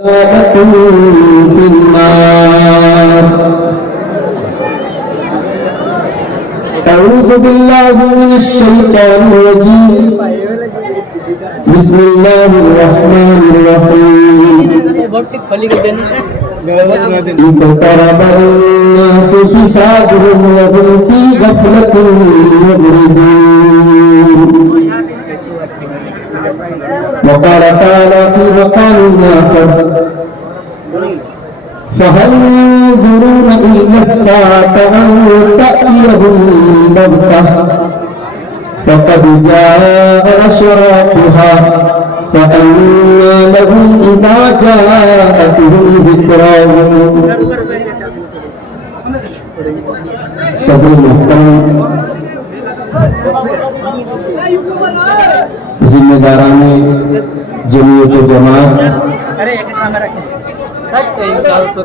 في النار. أعوذ بالله من الشيطان الرجيم. بسم الله الرحمن الرحيم. اقترب الناس حسابهم وهم في غفلة معرضون. وقال تعالى في مقام آخر فهل ينظرون إلا الساعة أن تأتيهم بغتة فقد جاء أشراطها فأنى لهم إذا جاءتهم ذكراهم. صدر محترم ذمہ داران جمعیت و جماعت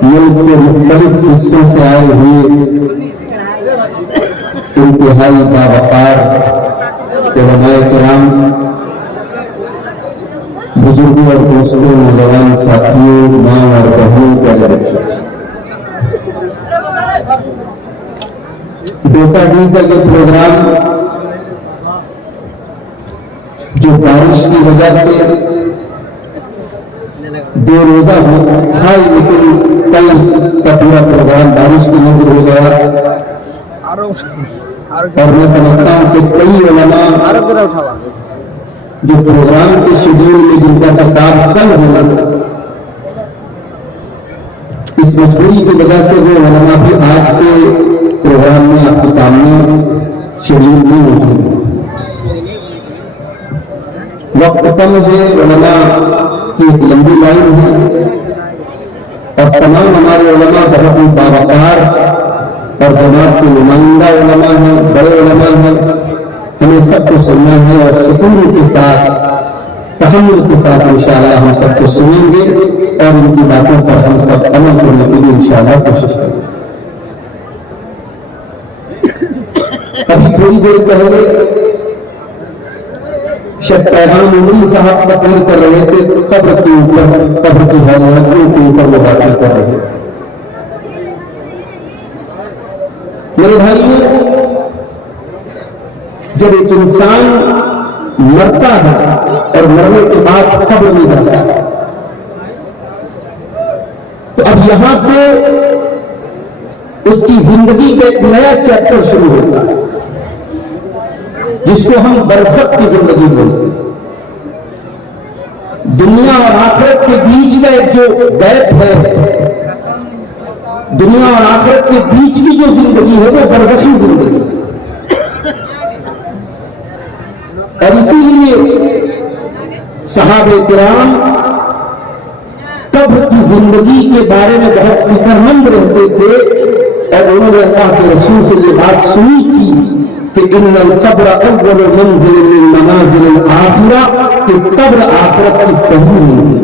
ملک کے مختلف حصوں سے آئے ہوئے انتہائی باوقار علماء کرام، بزرگوں اور دوستوں، نوجوان ساتھیوں، ماں اور بہنوں، پیارے بچوں، بیٹا ڈی کا یہ پروگرام جو بارش کی وجہ سے 2 روزہ تھا، لیکن کل کا پورا پروگرام بارش کی نظر ہو گیا، اور میں سمجھتا ہوں کہ کئی علماء جو پروگرام کے شیڈیول میں جن کا خطاب کل ہونا، اس مجبوری کی وجہ سے وہ علماء بھی آج کے پروگرام میں آپ کے سامنے شیڈیول میں موجود ہیں۔ وقت کم ہے، علماء کی ایک لمبی لائن ہے، اور تمام ہمارے علماء بہت ہی باوقار اور جماعت کے نمائندہ علماء ہیں، بڑے علماء ہیں، ہمیں سب کو سننا ہے اور سکون کے ساتھ، تحمل کے ساتھ انشاءاللہ ہم سب کو سنیں گے اور ان کی باتوں پر ہم سب عمل کرنے کے لیے انشاءاللہ کوشش کریں گے۔ ابھی تھوڑی دیر پہلے شیخ پیغام عمری صاحب تقریر کر رہے تھے، قبر کے اوپر، قبر کی حیرانیوں کے اوپر وہ باتیں کر رہے تھے۔ میرے بھائیوں، جب ایک انسان مرتا ہے اور مرنے کے بعد قبر میں جاتا ہے، تو اب یہاں سے اس کی زندگی کا ایک نیا چیپٹر شروع ہوتا ہے، جس کو ہم برزخ کی زندگی بولتے ہیں۔ دنیا اور آخرت کے بیچ کا ایک جو گیپ ہے، دنیا اور آخرت کے بیچ کی جو زندگی ہے وہ برزخی زندگی ہے، اور اسی لیے صحابہ کرام قبر کی زندگی کے بارے میں بہت فکر مند رہتے تھے، اور انہوں نے اللہ کے رسول سے یہ بات سنی تھی کہ ان القبر اول منزل من منازل الاخرہ، کہ قبر آخرت کی پہلی منزل۔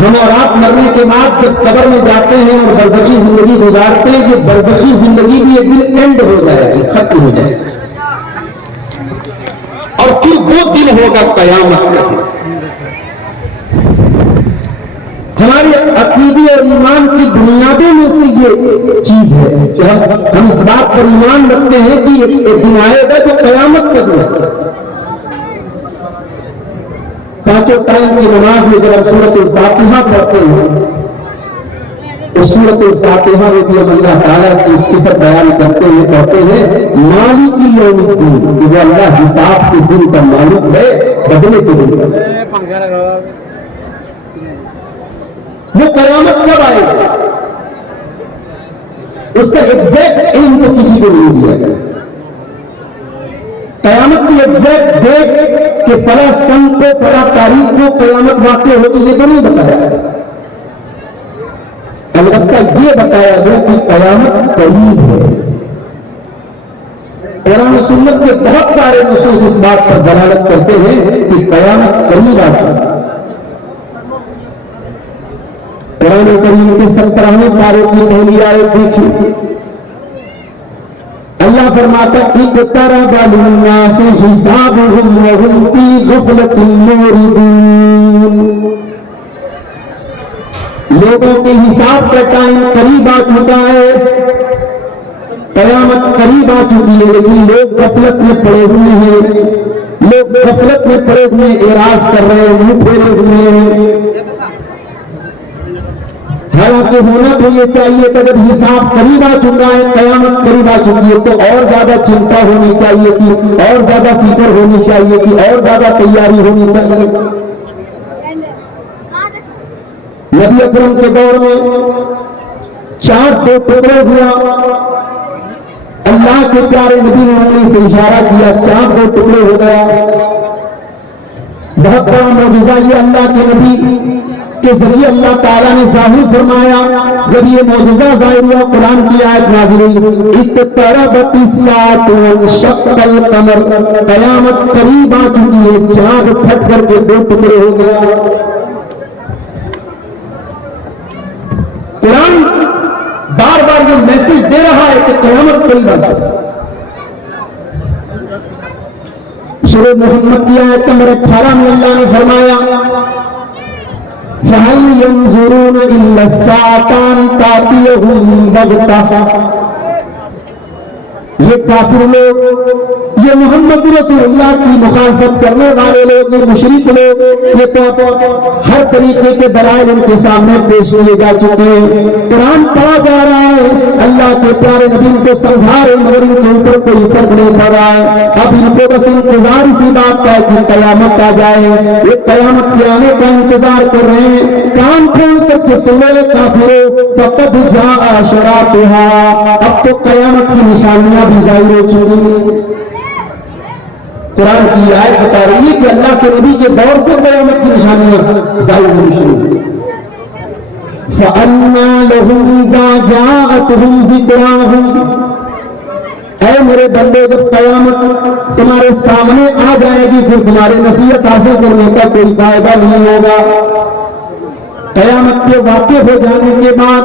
ہم اور آپ مرنے کے بعد جب قبر میں جاتے ہیں اور برزخی زندگی گزارتے ہیں، یہ برزخی زندگی بھی ایک دن اینڈ ہو جائے گی، ختم ہو جائے گی، اور پھر وہ دن ہوگا قیامت کا دن۔ ہمارے عقیدے اور ایمان کی بنیادوں میں سے یہ چیز ہے کہ ہم اس بات پر ایمان رکھتے ہیں کہ ایک دن آئے گا جو قیامت کا دن ہے۔ پانچوں ٹائم کی نماز میں جب ہم سورۃ الفاتحہ پڑھتے ہیں، اس سورۃ الفاتحہ میں بھی ہم اللہ تعالیٰ کی ایک صفت بیان کرتے ہیں، کہتے ہیں مالک یوم الدین، کہ وہ اللہ حساب کے دن کا مالک ہے، بدلے کے دن کا۔ وہ قیامت کب آئے گا، اس کا ایگزیکٹ علم تو کسی کو نہیں دیا گیا۔ قیامت کی ایگزیکٹ ڈیٹ کہ فلاں سن کو، فلاں تاریخ کو قیامت واقع ہوگی، یہ تو نہیں بتایا گیا۔ البتہ یہ بتایا گیا کہ قیامت قریب ہے۔ قرآن و سنت کے بہت سارے نصوص اس بات پر دلالت کرتے ہیں کہ قیامت قریب آ چکی ہے۔ قرآن کریم کے 17ویں پارے کی پہلی آیت دیکھیے، اللہ فرماتا اقترب للناس حسابهم وهم فی غفلۃ معرضون، لوگوں کے حساب کا ٹائم قریب آ چکا ہے، قیامت قریب آ چکی ہے، لیکن لوگ غفلت میں پڑے ہوئے ہیں، لوگ غفلت میں پڑے ہوئے اعراض کر رہے ہیں، منہ پھیرے ہوئے ہیں۔ حالانکہ ہونا تو یہ چاہیے کہ جب حساب قریب آ چکا ہے، قیامت قریب آ چکی ہے، تو اور زیادہ چنتا ہونی چاہیے تھی، اور زیادہ فکر ہونی چاہیے تھی، اور زیادہ تیاری ہونی چاہیے۔ نبی اکرم کے دور میں چاند دو ٹکڑے ہوا، اللہ کے پیارے نبی نے انگلی سے اشارہ کیا، چاند دو ٹکڑے ہو گیا۔ بہت بڑا معجزہ یہ اللہ کے نبی کے ذریعے اللہ تعالیٰ نے ظاہر فرمایا۔ جب یہ معجزہ ظاہر ہوا، قرآن کی آیت نازل ہوئی، اقتربت الساعۃ وانشق القمر، قیامت قریب آ چکی ہے، چاند پھٹ کر کے دو ٹکڑے ہو گیا۔ قرآن بار بار یہ میسج دے رہا ہے کہ قیامت قریب آ چکی ہے۔ سورہ محمد کی آیت نمبر 18 میں اللہ نے فرمایا، فَهَلْ يَنْظُرُونَ إِلَّا السَّاعَةَ أَن تَأْتِيَهُم بَغْتَةً، یہ کافر لوگ، یہ محمد رسول اللہ کی مخالفت کرنے والے لوگ، یہ مشرک لوگ، یہ تو ہر طریقے کے دلائل ان کے سامنے پیش کیے جا چکے ہیں۔ قرآن پڑھا جا رہا ہے، اللہ کے پیارے نبی کو سمجھا رہے، مگر ان کے اوپر کوئی فرق نہیں پڑ رہا ہے۔ اب ان کو بس انتظار اسی بات کا ہے کہ قیامت آ جائے، یہ قیامت کے آنے کا انتظار کر رہے ہیں۔ کان کھول کر کے سنو کافرو، فقد جاء اشراطها، اب تو قیامت کی نشانیاں بھی ظاہر ہو چکی ہیں۔ قرآن کی آیت بتا رہی ہے کہ اللہ کے نبی کے دور سے قیامت کی نشانیاں ظاہر ہونا شروع ہوئی۔ فَأَنَّى لَهُمْ إِذَا جَاءَتْهُمْ ذِكْرَاهُمْ، اے میرے بندے، جب قیامت تمہارے سامنے آ جائے گی، پھر تمہارے نصیحت حاصل کرنے کا کوئی فائدہ نہیں ہوگا۔ قیامت کے واقع ہو جانے کے بعد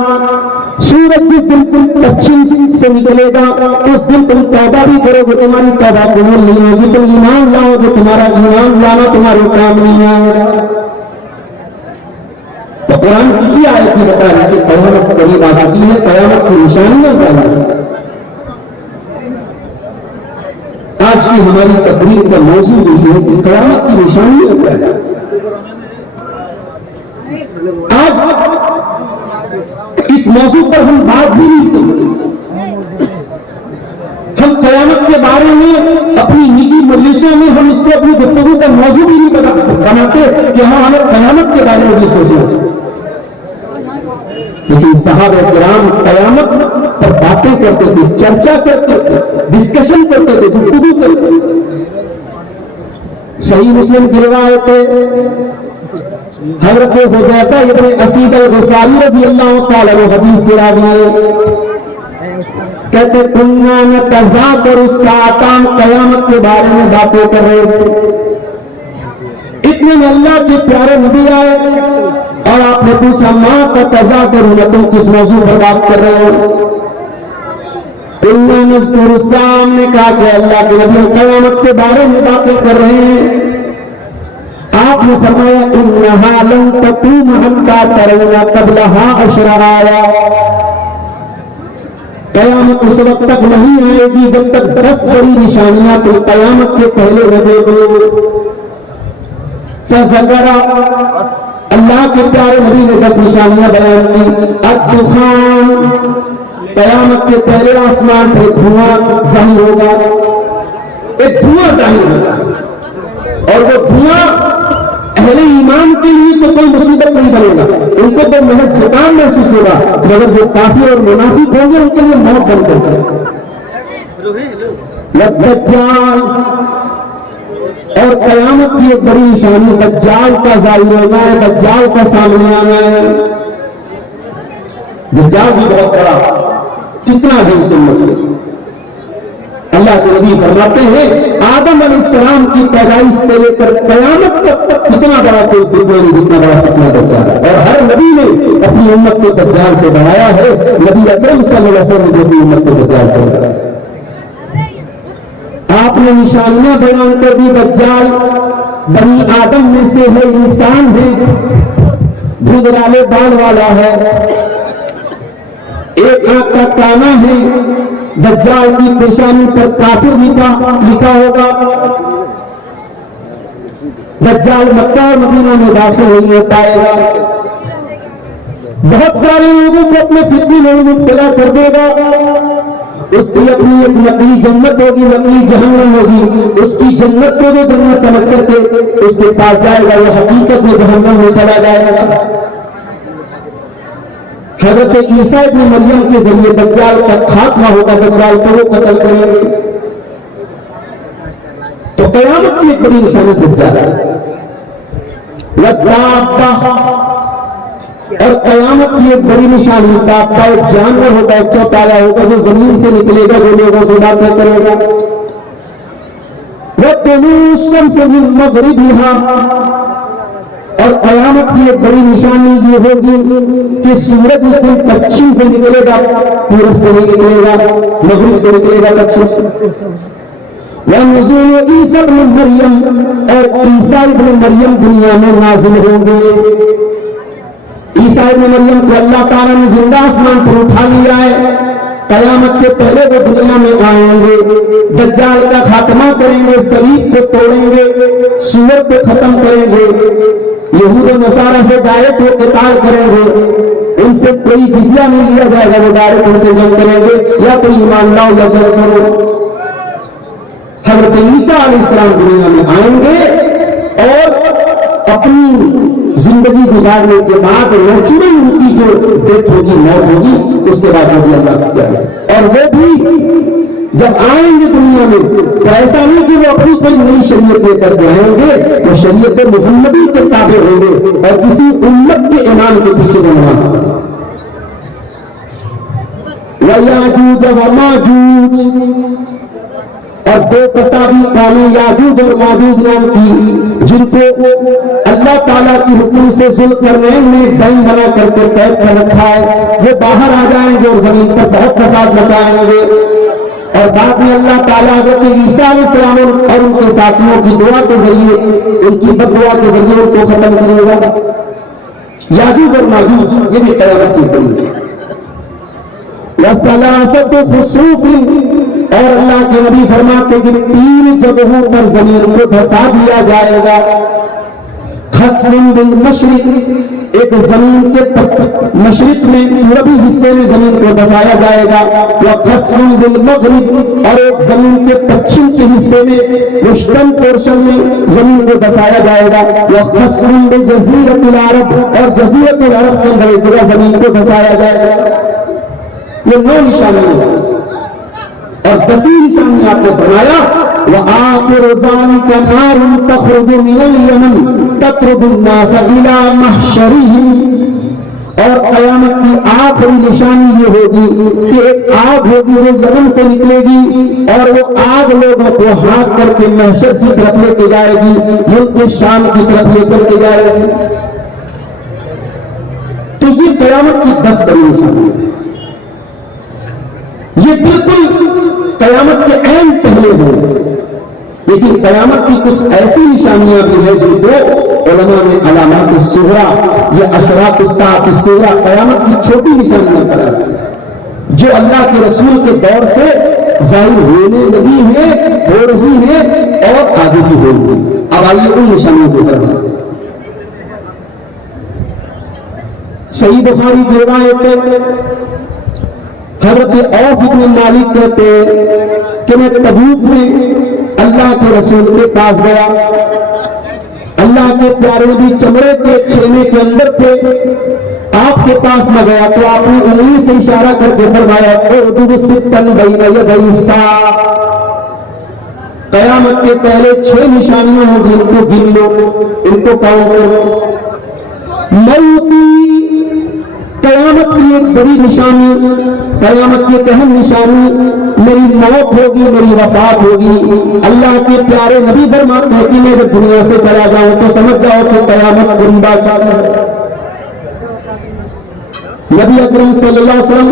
سورج جس دن تم پچھم سے نکلے گا، اس دن تم توبہ بھی کرو گے، تمہاری توبہ قبول نہیں ہوگی، تم ایمان لاؤ گے، تمہارا ایمان لانا تمہارے کام نہیں آئے گا۔ تو قرآن کی آیت میں بتا رہا ہے کہ قیامت قریب آ جاتی ہے، قیامت کی نشانیاں ظاہر ہیں۔ آج کی ہماری تقریر کا موضوع یہ ہے کہ قیامت کی نشانیاں کیا ہیں۔ آج اس موضوع پر ہم بات بھی نہیں کرتے، ہم قیامت کے بارے میں اپنی نجی مجلسوں میں ہم اس کو اپنی گفتگو کا موضوع بھی نہیں بناتے کہ ہمیں قیامت کے بارے میں بھی سوچنا چاہیے۔ لیکن صحابہ کرام قیامت پر باتیں کرتے تھے، چرچا کرتے تھے، ڈسکشن کرتے تھے، گفتگو کرتے تھے۔ صحیح مسلم کی روایت ہے، حضرت حذیفہ ابن اسید الغفاری رضی اللہ تعالی عنہ حدیث کے راوی ہیں، کہتے کنا نتذاکر الساعۃ، قیامت کے بارے میں باتیں کر رہے تھے، اتنے میں اللہ کے پیارے نبی آئے اور آپ نے پوچھا ما تتذاکرون، تم کس موضوع پر بات کر رہے ہو؟ کنا نذکر الساعۃ، نے کہا کہ اللہ کے نبی قیامت کے بارے میں باتیں کر رہے ہیں۔ آپ نے فرمایا انہا لن تقوم حتی ترون قبلہا عشر آیات، قیامت اس وقت تک نہیں آئے گی جب تک 10 بڑی نشانیاں تم قیامت کے پہلے نہ دیکھو۔ فذکر، اللہ کے پیارے نبی نے 10 نشانیاں بیان کی۔ الدخان، قیامت کے پہلے آسمان پہ دھواں ظاہر ہوگا، ایک دھواں ظاہر ہوگا، اور وہ دھواں اہل ایمان کے لیے تو کوئی مصیبت نہیں بنے گا، ان کو تو محض زکام محسوس ہوگا، مگر جو کافر اور منافق ہوں گے ان کے لیے موت بن کر دے گا۔ دجال، اور قیامت کی ایک بڑی نشانی دجال کا ظاہر ہونا ہے، دجال کا سامنے آنا ہے۔ دجال بھی بہت بڑا کتنا ہے اس امت میں۔ اللہ کے نبی فرماتے ہیں آدم علیہ السلام کی پیدائش سے لے کر قیامت تک کتنا بڑا کوئی فتنہ نہیں، جتنا بڑا فتنہ دجال ہے، اور ہر نبی نے اپنی امت کو دجال سے ڈرایا ہے۔ نبی اکرم صلی اللہ علیہ وسلم نے اپنی امت کو دجال سے ڈرایا۔ آپ نے نشانیاں بیان کر دی. دجال بنی آدم میں سے ہے, انسان ہے, دھندلے بال والا ہے, ایک آنکھ کا کانا ہے. دجال کی پیشانی پر کافر لکھا ہوگا. دجال مکہ اور مدینہ میں داخل نہیں ہو پائے گا. بہت سارے لوگوں کو اپنے فتنی میں مبتلا کر دے گا. اس کی اپنی ایک نقلی جنت ہوگی, نقلی جہنم ہوگی. اس کی جنت کو جو جنت سمجھ کر کے اس کے پاس جائے گا, وہ حقیقت میں جہنم میں چلا جائے گا. حضرت عیسیٰ ابن مریم کے ذریعے دجال کا خاتمہ ہوگا, دجال کو وہ قتل کریں گے. تو قیامت کی ایک بڑی نشانی دجال ہے. اور قیامت کی ایک بڑی نشانی دابہ, ایک جانور ہوگا, ایک چوپایا ہوگا جو زمین سے نکلے گا, جو لوگوں سے باتیں کرے گا. وَطُلُوعُ الشَّمْسِ مِن مَغْرِبِهَا, اور قیامت کی ایک بڑی نشانی یہ ہوگی کہ سورج اس دن پچھم سے نکلے گا, پورب سے نہیں نکلے گا, مغرب سے نکلے گا, پچھم سے. وَنُزُولُ عِیسَىٰ ابْنُ مَرْیَم, اور عیسیٰ ابن مریم دنیا میں نازل ہوں گے. عیسیٰ ابن مریم کو اللہ تعالیٰ نے زندہ آسمان پر اٹھا لیا ہے. قیامت کے پہلے وہ دنیا میں آئیں گے, دجال کا خاتمہ کریں گے, صلیب کو توڑیں گے, سور کو ختم کریں گے, یہود و نصارہ سے ڈائریکٹ وہ قتال کریں گے. ان سے کوئی جزیہ نہیں لیا جائے گا, وہ ڈائریکٹ ان سے جنگ کریں گے, یا کوئی ایمان لاؤ یا جنگ کرو. حضرت عیسیٰ علیہ السلام دنیا میں آئیں گے اور اپنی زندگی گزارنے کے بعد نیچرل ان کی جو ڈیتھ ہوگی, موت ہوگی, اس کے بعد وہ بھی اللہ کا کیا ہے. اور وہ بھی جب آئیں گے دنیا میں تو ایسا نہیں کہ وہ اپنی کوئی نئی شریعت لے کر کے آئیں گے, وہ شریعت محمدی کے تابع ہوں گے اور کسی امت کے امام کے پیچھے وہ نماز پڑھیں. وَيَأْجُوجَ وَمَأْجُوجَ, اور دو فسادی قومیں یاجوج اور ماجوج نام کی, جن کو اللہ تعالیٰ کی حکم سے ذوالقرنین نے ڈیم بنا کر کے قید کر رکھا ہے, وہ باہر آ جائیں گے اور زمین پر بہت فساد مچائیں گے. اور بعد میں اللہ تعالیٰ حضرت عیسیٰ علیہ السلام اور ان کے ساتھیوں کی دعا کے ذریعے, ان کی بد دعا کے ذریعے ان کو ختم کرے گا. یاجوج اور ماجوج یہ بھی قیامت کی قوم ہے. وَثَلَاثَةُ خُسُوفٍ, اور اللہ کے نبی فرماتے کہ 3 جگہوں پر زمین کو دھسا دیا جائے گا. خَسْفٌ بِالْمَشْرِقِ, ایک زمین کے مشرق میں پوربی حصے میں زمین کو دھسایا جائے گا. وَخَسْفٌ بِالْمَغْرِبِ, اور ایک زمین کے پچھم کے حصے میں ویسٹرن پورشن میں زمین کو دھسایا جائے گا. وَخَسْفٌ بِجَزِيرَةِ الْعَرَبِ, اور جزیرۃ العرب کے اندر ایک جگہ زمین کو دھسایا جائے گا. یہ 9 نشانیاں ہیں. اور 10ویں نشانی آپ نے فرمایا وآخر ذلك نار تخرج من اليمن تطرد الناس الى محشرهم, اور قیامت کی آخری نشانی یہ ہوگی کہ ایک آگ ہوگی, وہ یمن سے نکلے گی اور وہ آگ لوگوں کو ہانک کر کے محشر کی طرف لے کے جائے گی, ملک شام کی طرف لے کر کے جائے گی. تو یہ قیامت کی 10 بڑی نشانی ہے. یہ بالکل قیامت کے عین پہلے ہوں, لیکن قیامت کی کچھ ایسی نشانیاں بھی ہیں جن کو علماء نے علامات الصغریٰ یا اشراط الساعۃ الصغریٰ, قیامت کی چھوٹی نشانیاں قرار دی, جو اللہ کے رسول کے دور سے ظاہر ہونے لگی ہیں, ہو رہی ہیں اور آگے بھی ہوں گی. اب آئیے ان نشانیوں کو ذرا. صحیح بخاری کی روایت ہے, حضرت عوف بن مالک کہتے ہیں کہ میں تبوک میں اللہ کے رسول کے پاس گیا. اللہ کے پیارے نبی چمڑے کے خیمے کے اندر تھے. آپ کے پاس میں گیا تو آپ نے انگلی سے اشارہ کر کے فرمایا اعدد ستا بین یدی الساعہ, قیامت کے پہلے 6 نشانیاں ہوں گی, ان کو گن لو, ان کو کاؤنٹ کرو. موتی, قیامت کی ایک بڑی نشانی, قیامت کی ایک اہم نشانی, میری موت ہوگی, میری وفات ہوگی. اللہ کے پیارے نبی فرماتے ہیں کہ میں جب دنیا سے چلا جاؤں تو سمجھ جاؤ کہ قیامت قریب آ چکی ہے. نبی اکرم صلی اللہ علیہ وسلم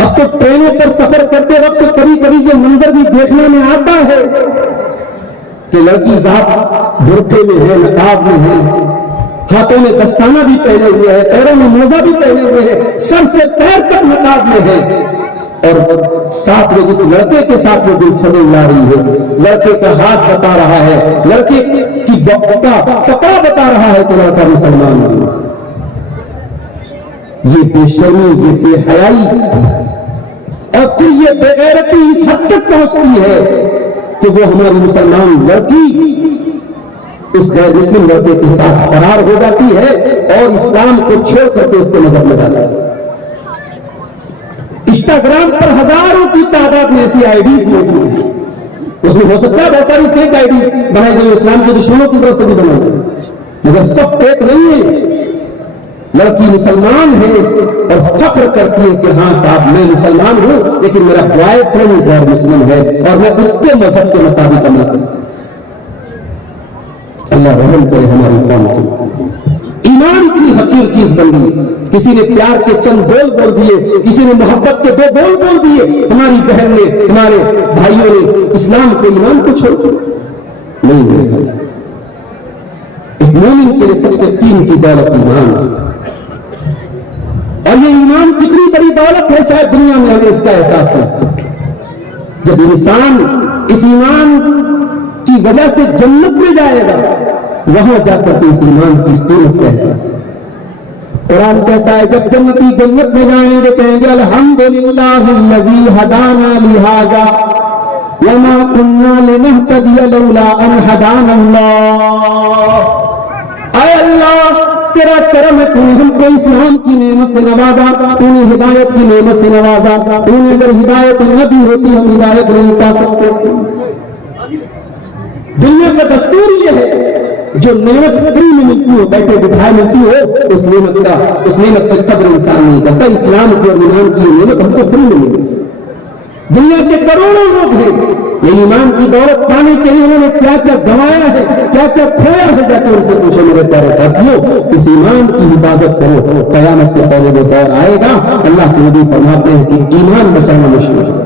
اب تو ٹرینوں پر سفر کرتے وقت کبھی کبھی یہ منظر بھی دیکھنے میں آتا ہے کہ لڑکی ذات برقعے میں ہے، نقاب میں ہے، ہاتھوں میں دستانہ بھی پہنے ہوئے ہے، پیروں میں موزہ بھی پہنے ہوئے ہے، سر سے پیر تک نقاب میں ہے، اور ساتھ میں جس لڑکے کے ساتھ وہ دل چھڑے لا رہی ہے، لڑکے کا ہاتھ بتا رہا ہے، لڑکے کی کپڑا بتا رہا ہے کہ لڑکا مسلمان ہے۔ یہ بے شرمی، یہ بے حیائی اور پھر یہ بے غیرتی اس حد تک پہنچتی ہے کہ وہ ہماری مسلمان لڑکی اس غیر مسلم لڑکے کے ساتھ فرار ہو جاتی ہے اور اسلام کو چھوڑ کر کے اس کے مذہب میں جاتا ہے۔ انسٹاگرام پر ہزاروں کی تعداد میں ایسی آئی ڈیز موجود ہیں، اس میں ہو سکتا ہے بہت ساری فیک آئی ڈیز بنائی گئی، اسلام کے دشمنوں کی طرف سے بھی بنائی گئی، مگر سب فیک نہیں ہے۔ لڑکی مسلمان ہے اور فخر کرتی ہے کہ ہاں صاحب میں مسلمان ہوں، لیکن میرا بوائے فرینڈ غیر مسلم ہے اور میں اس کے مذہب کے مطابق عمل کروں۔ اللہ رحم کرے ہماری قوم کی۔ ایمان کی حقیر چیز بن گئی، کسی نے پیار کے چند بول بول دیے، کسی نے محبت کے 2 بول بول دیے، ہماری بہن نے، ہمارے بھائیوں نے اسلام کے ایمان کو چھوڑ نہیں دیا۔ ایک مومن کے لیے سب سے قیمتی دولت ایمان ہے، اور یہ ایمان کتنی بڑی دولت ہے شاید دنیا میں ہمیں اس کا احساس ہے۔ جب انسان اس ایمان کی وجہ سے جنت میں جائے گا، وہاں جا کر اس ایمان کی قیمت کا احساس ہے۔ قرآن کہتا ہے جب جنتی جنت میں جائیں گے کہیں گے الحمدللہ الذی ہدانا لہذا وما كنا لنهتدی لولا ان ہدانا اللہ۔ اے اللہ تیرا کرم ہے، تو نے ہم کو اسلام کی نعمت سے نوازا، تو نے ہدایت کی نعمت سے نوازا، تو نے اگر ہدایت نہ دی ہوتی ہم ہدایت نہیں پا سکتے تھے۔ دنیا کا دستور یہ ہے جو نعمت فری میں ملتی ہو، بیٹھے بٹھائے ملتی ہو، اس نعمت پر قدر انسان نہیں کرتا۔ اسلام کی اور ایمان کی نعمت ہم کو فری میں ملتی ہے۔ دنیا کے کروڑوں لوگ ہیں، یہ ایمان کی دولت پانے کے لیے انہوں نے کیا کیا گنوایا ہے، کیا کیا کھویا ہے، جا کے ان سے پوچھو میرے پیارے ساتھیوں۔ اس ایمان کی حفاظت کرو، قیامت کے پہلے وہ دور آئے گا، اللہ کے نبی فرماتے ہیں کہ ایمان بچانا مشکل ہے۔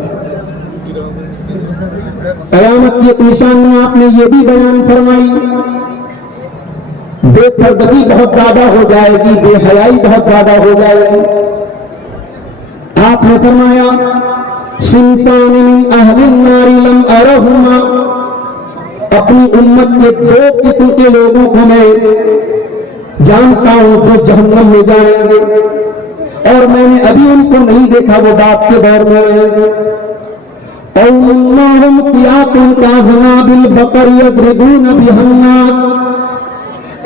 قیامت کی ایک نشانی آپ نے یہ بھی بیان فرمائی، بے پردگی بہت زیادہ ہو جائے گی، بے حیائی بہت زیادہ ہو جائے گی۔ آپ نے فرمایا صنفان من اہل النار لم ارہما، اپنی امت کے 2 قسم کے لوگوں کو میں جانتا ہوں جو جہنم میں جائیں گے، اور میں نے ابھی ان کو نہیں دیکھا، وہ بات کے دور میں رہیں گے۔ قوم معهم سیاط کاذناب البقر یضربون بها الناس،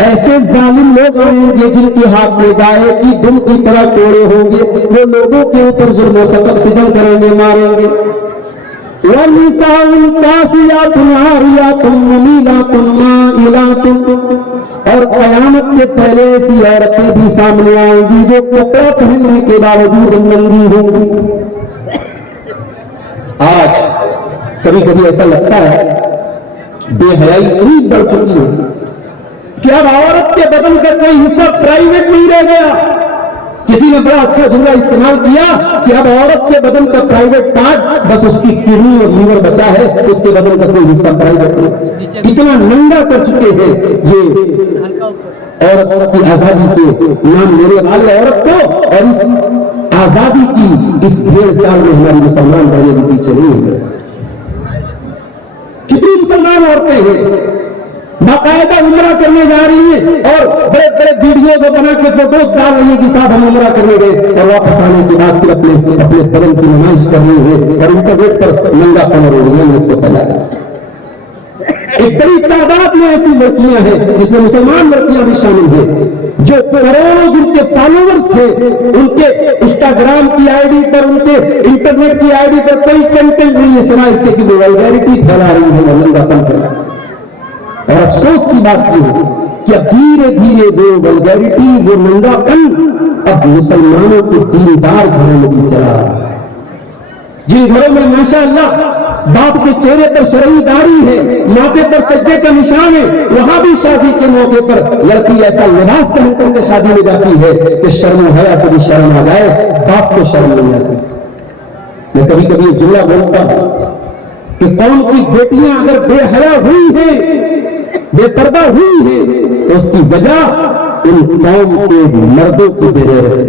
ایسے ظالم لوگ آئیں گے جن کے ہاتھ میں گائے کی دم کی طرح کوڑے ہوں گے، وہ لوگوں کے اوپر ظلم و ستم کریں گے، ماریں گے۔ وَالنِّسَاءُ الْقَاسِيَاتُ الْعَارِيَاتُ الْمُمِيلَاتُ الْمَائِلَاتُ، اور قیامت کے پہلے ایسی عورتیں بھی سامنے آئیں گی جو کپڑے پہننے کے باوجود ننگی ہوں گی۔ آج کبھی کبھی ایسا لگتا ہے بے حیائی اتنی بڑھ چکی ہے کہ اب عورت کے بدن کا کوئی حصہ پرائیویٹ نہیں رہ گیا۔ کسی نے بڑا اچھا جملہ استعمال کیا کہ اب عورت کے بدن کا پرائیویٹ پارٹ بس اس کی کڈنی اور لیور بچا ہے، اس کے بدن کا کوئی حصہ پرائیویٹ نہیں۔ اتنا ننگا کر چکے ہیں یہ عورت کی آزادی کے نام لینے والے عورت کو، اور اس آزادی کی اس بھیڑ چال میں ہماری مسلمان بہنیں بھی پیچھے نہیں ہیں۔ کتنی مسلمان عورتیں ہیں باقاعدہ عمرہ کرنے جا رہی ہیں اور بڑے بڑے ویڈیوز بنا کے فوٹوز ڈال رہی ہیں کہ صاحب ہم عمرہ کرنے گئے، اور واپس آنے کے بعد پھر اپنے بدن کی نمائش کر رہی ہے اور انٹرنیٹ پر ننگا پن ہو رہی ہے، کو پھیلا رہا ہے۔ ایک بڑی تعداد میں ایسی لڑکیاں ہیں جس میں مسلمان لڑکیاں بھی شامل ہیں جو کروڑوں جن کے فالوورز ہیں، ان کے انسٹاگرام کی آئی ڈی پر، ان کے انٹرنیٹ کی آئی ڈی پر کوئی کنٹینٹ نہیں ہے سوائے اس کے کہ وہ ویلگیرٹی پھیلا رہی ہے، ننگا پن پھیلا رہی ہے۔ اور افسوس کی بات یہ ہے کہ اب دھیرے دھیرے وہ ویلگیرٹی، وہ ننگا پن اب مسلمانوں کے دیندار گھروں میں بھی چلا رہا ہے۔ جن گھروں میں ماشاءاللہ باپ کے چہرے پر شرعی داڑھی ہے، ماتھے پر سجدے کا نشان ہے، وہاں بھی شادی کے موقع پر لڑکی ایسا لباس پہن کر کے شادی میں جاتی ہے کہ شرم و حیا کو بھی شرم آ جائے، باپ کو شرم نہیں آتی۔ میں کبھی کبھی یہ جملہ بولتا ہوں کہ قوم کی بیٹیاں اگر بے حیا ہوئی ہیں، بے پردہ ہوئی ہیں، تو اس کی وجہ ان قوم کے مردوں کی بے غیرت ہے۔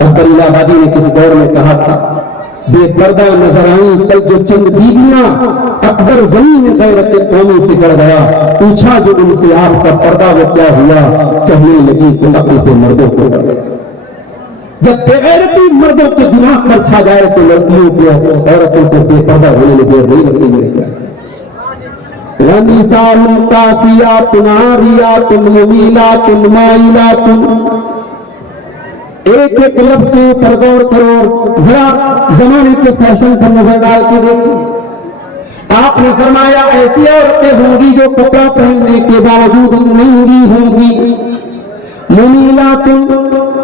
اکبر الہ آبادی نے کس دور میں کہا تھا، بے پردہ نظر آئیں کل جو چند بیویاں، اکبر زمین غیرت قومی سے گڑ گیا، پوچھا جو ان سے آپ کا پردہ وہ کیا ہوا، کہنے لگی کہ اپنے مردوں کو گڑ گیا۔ جب بے غیرتی مردوں کے دماغ پر چھا جائے تو لڑکیوں کو، عورتوں کو بے پردہ ہونے لگے، وہی لڑکی میرے پیاسے۔ وَنِسَاءٌ قَاسِيَاتٌ عَارِيَاتٌ مُمِيلَاتٌ مَائِلَاتٌ۔ ایک ایک لفظ کے اوپر غور کرو، ذرا زمانے کے فیشن پر نظر ڈال کے دیکھیں۔ آپ نے فرمایا ایسی عورتیں ہوں گی جو کپڑا پہننے کے باوجود ننگی ہوں گی، ممیلات،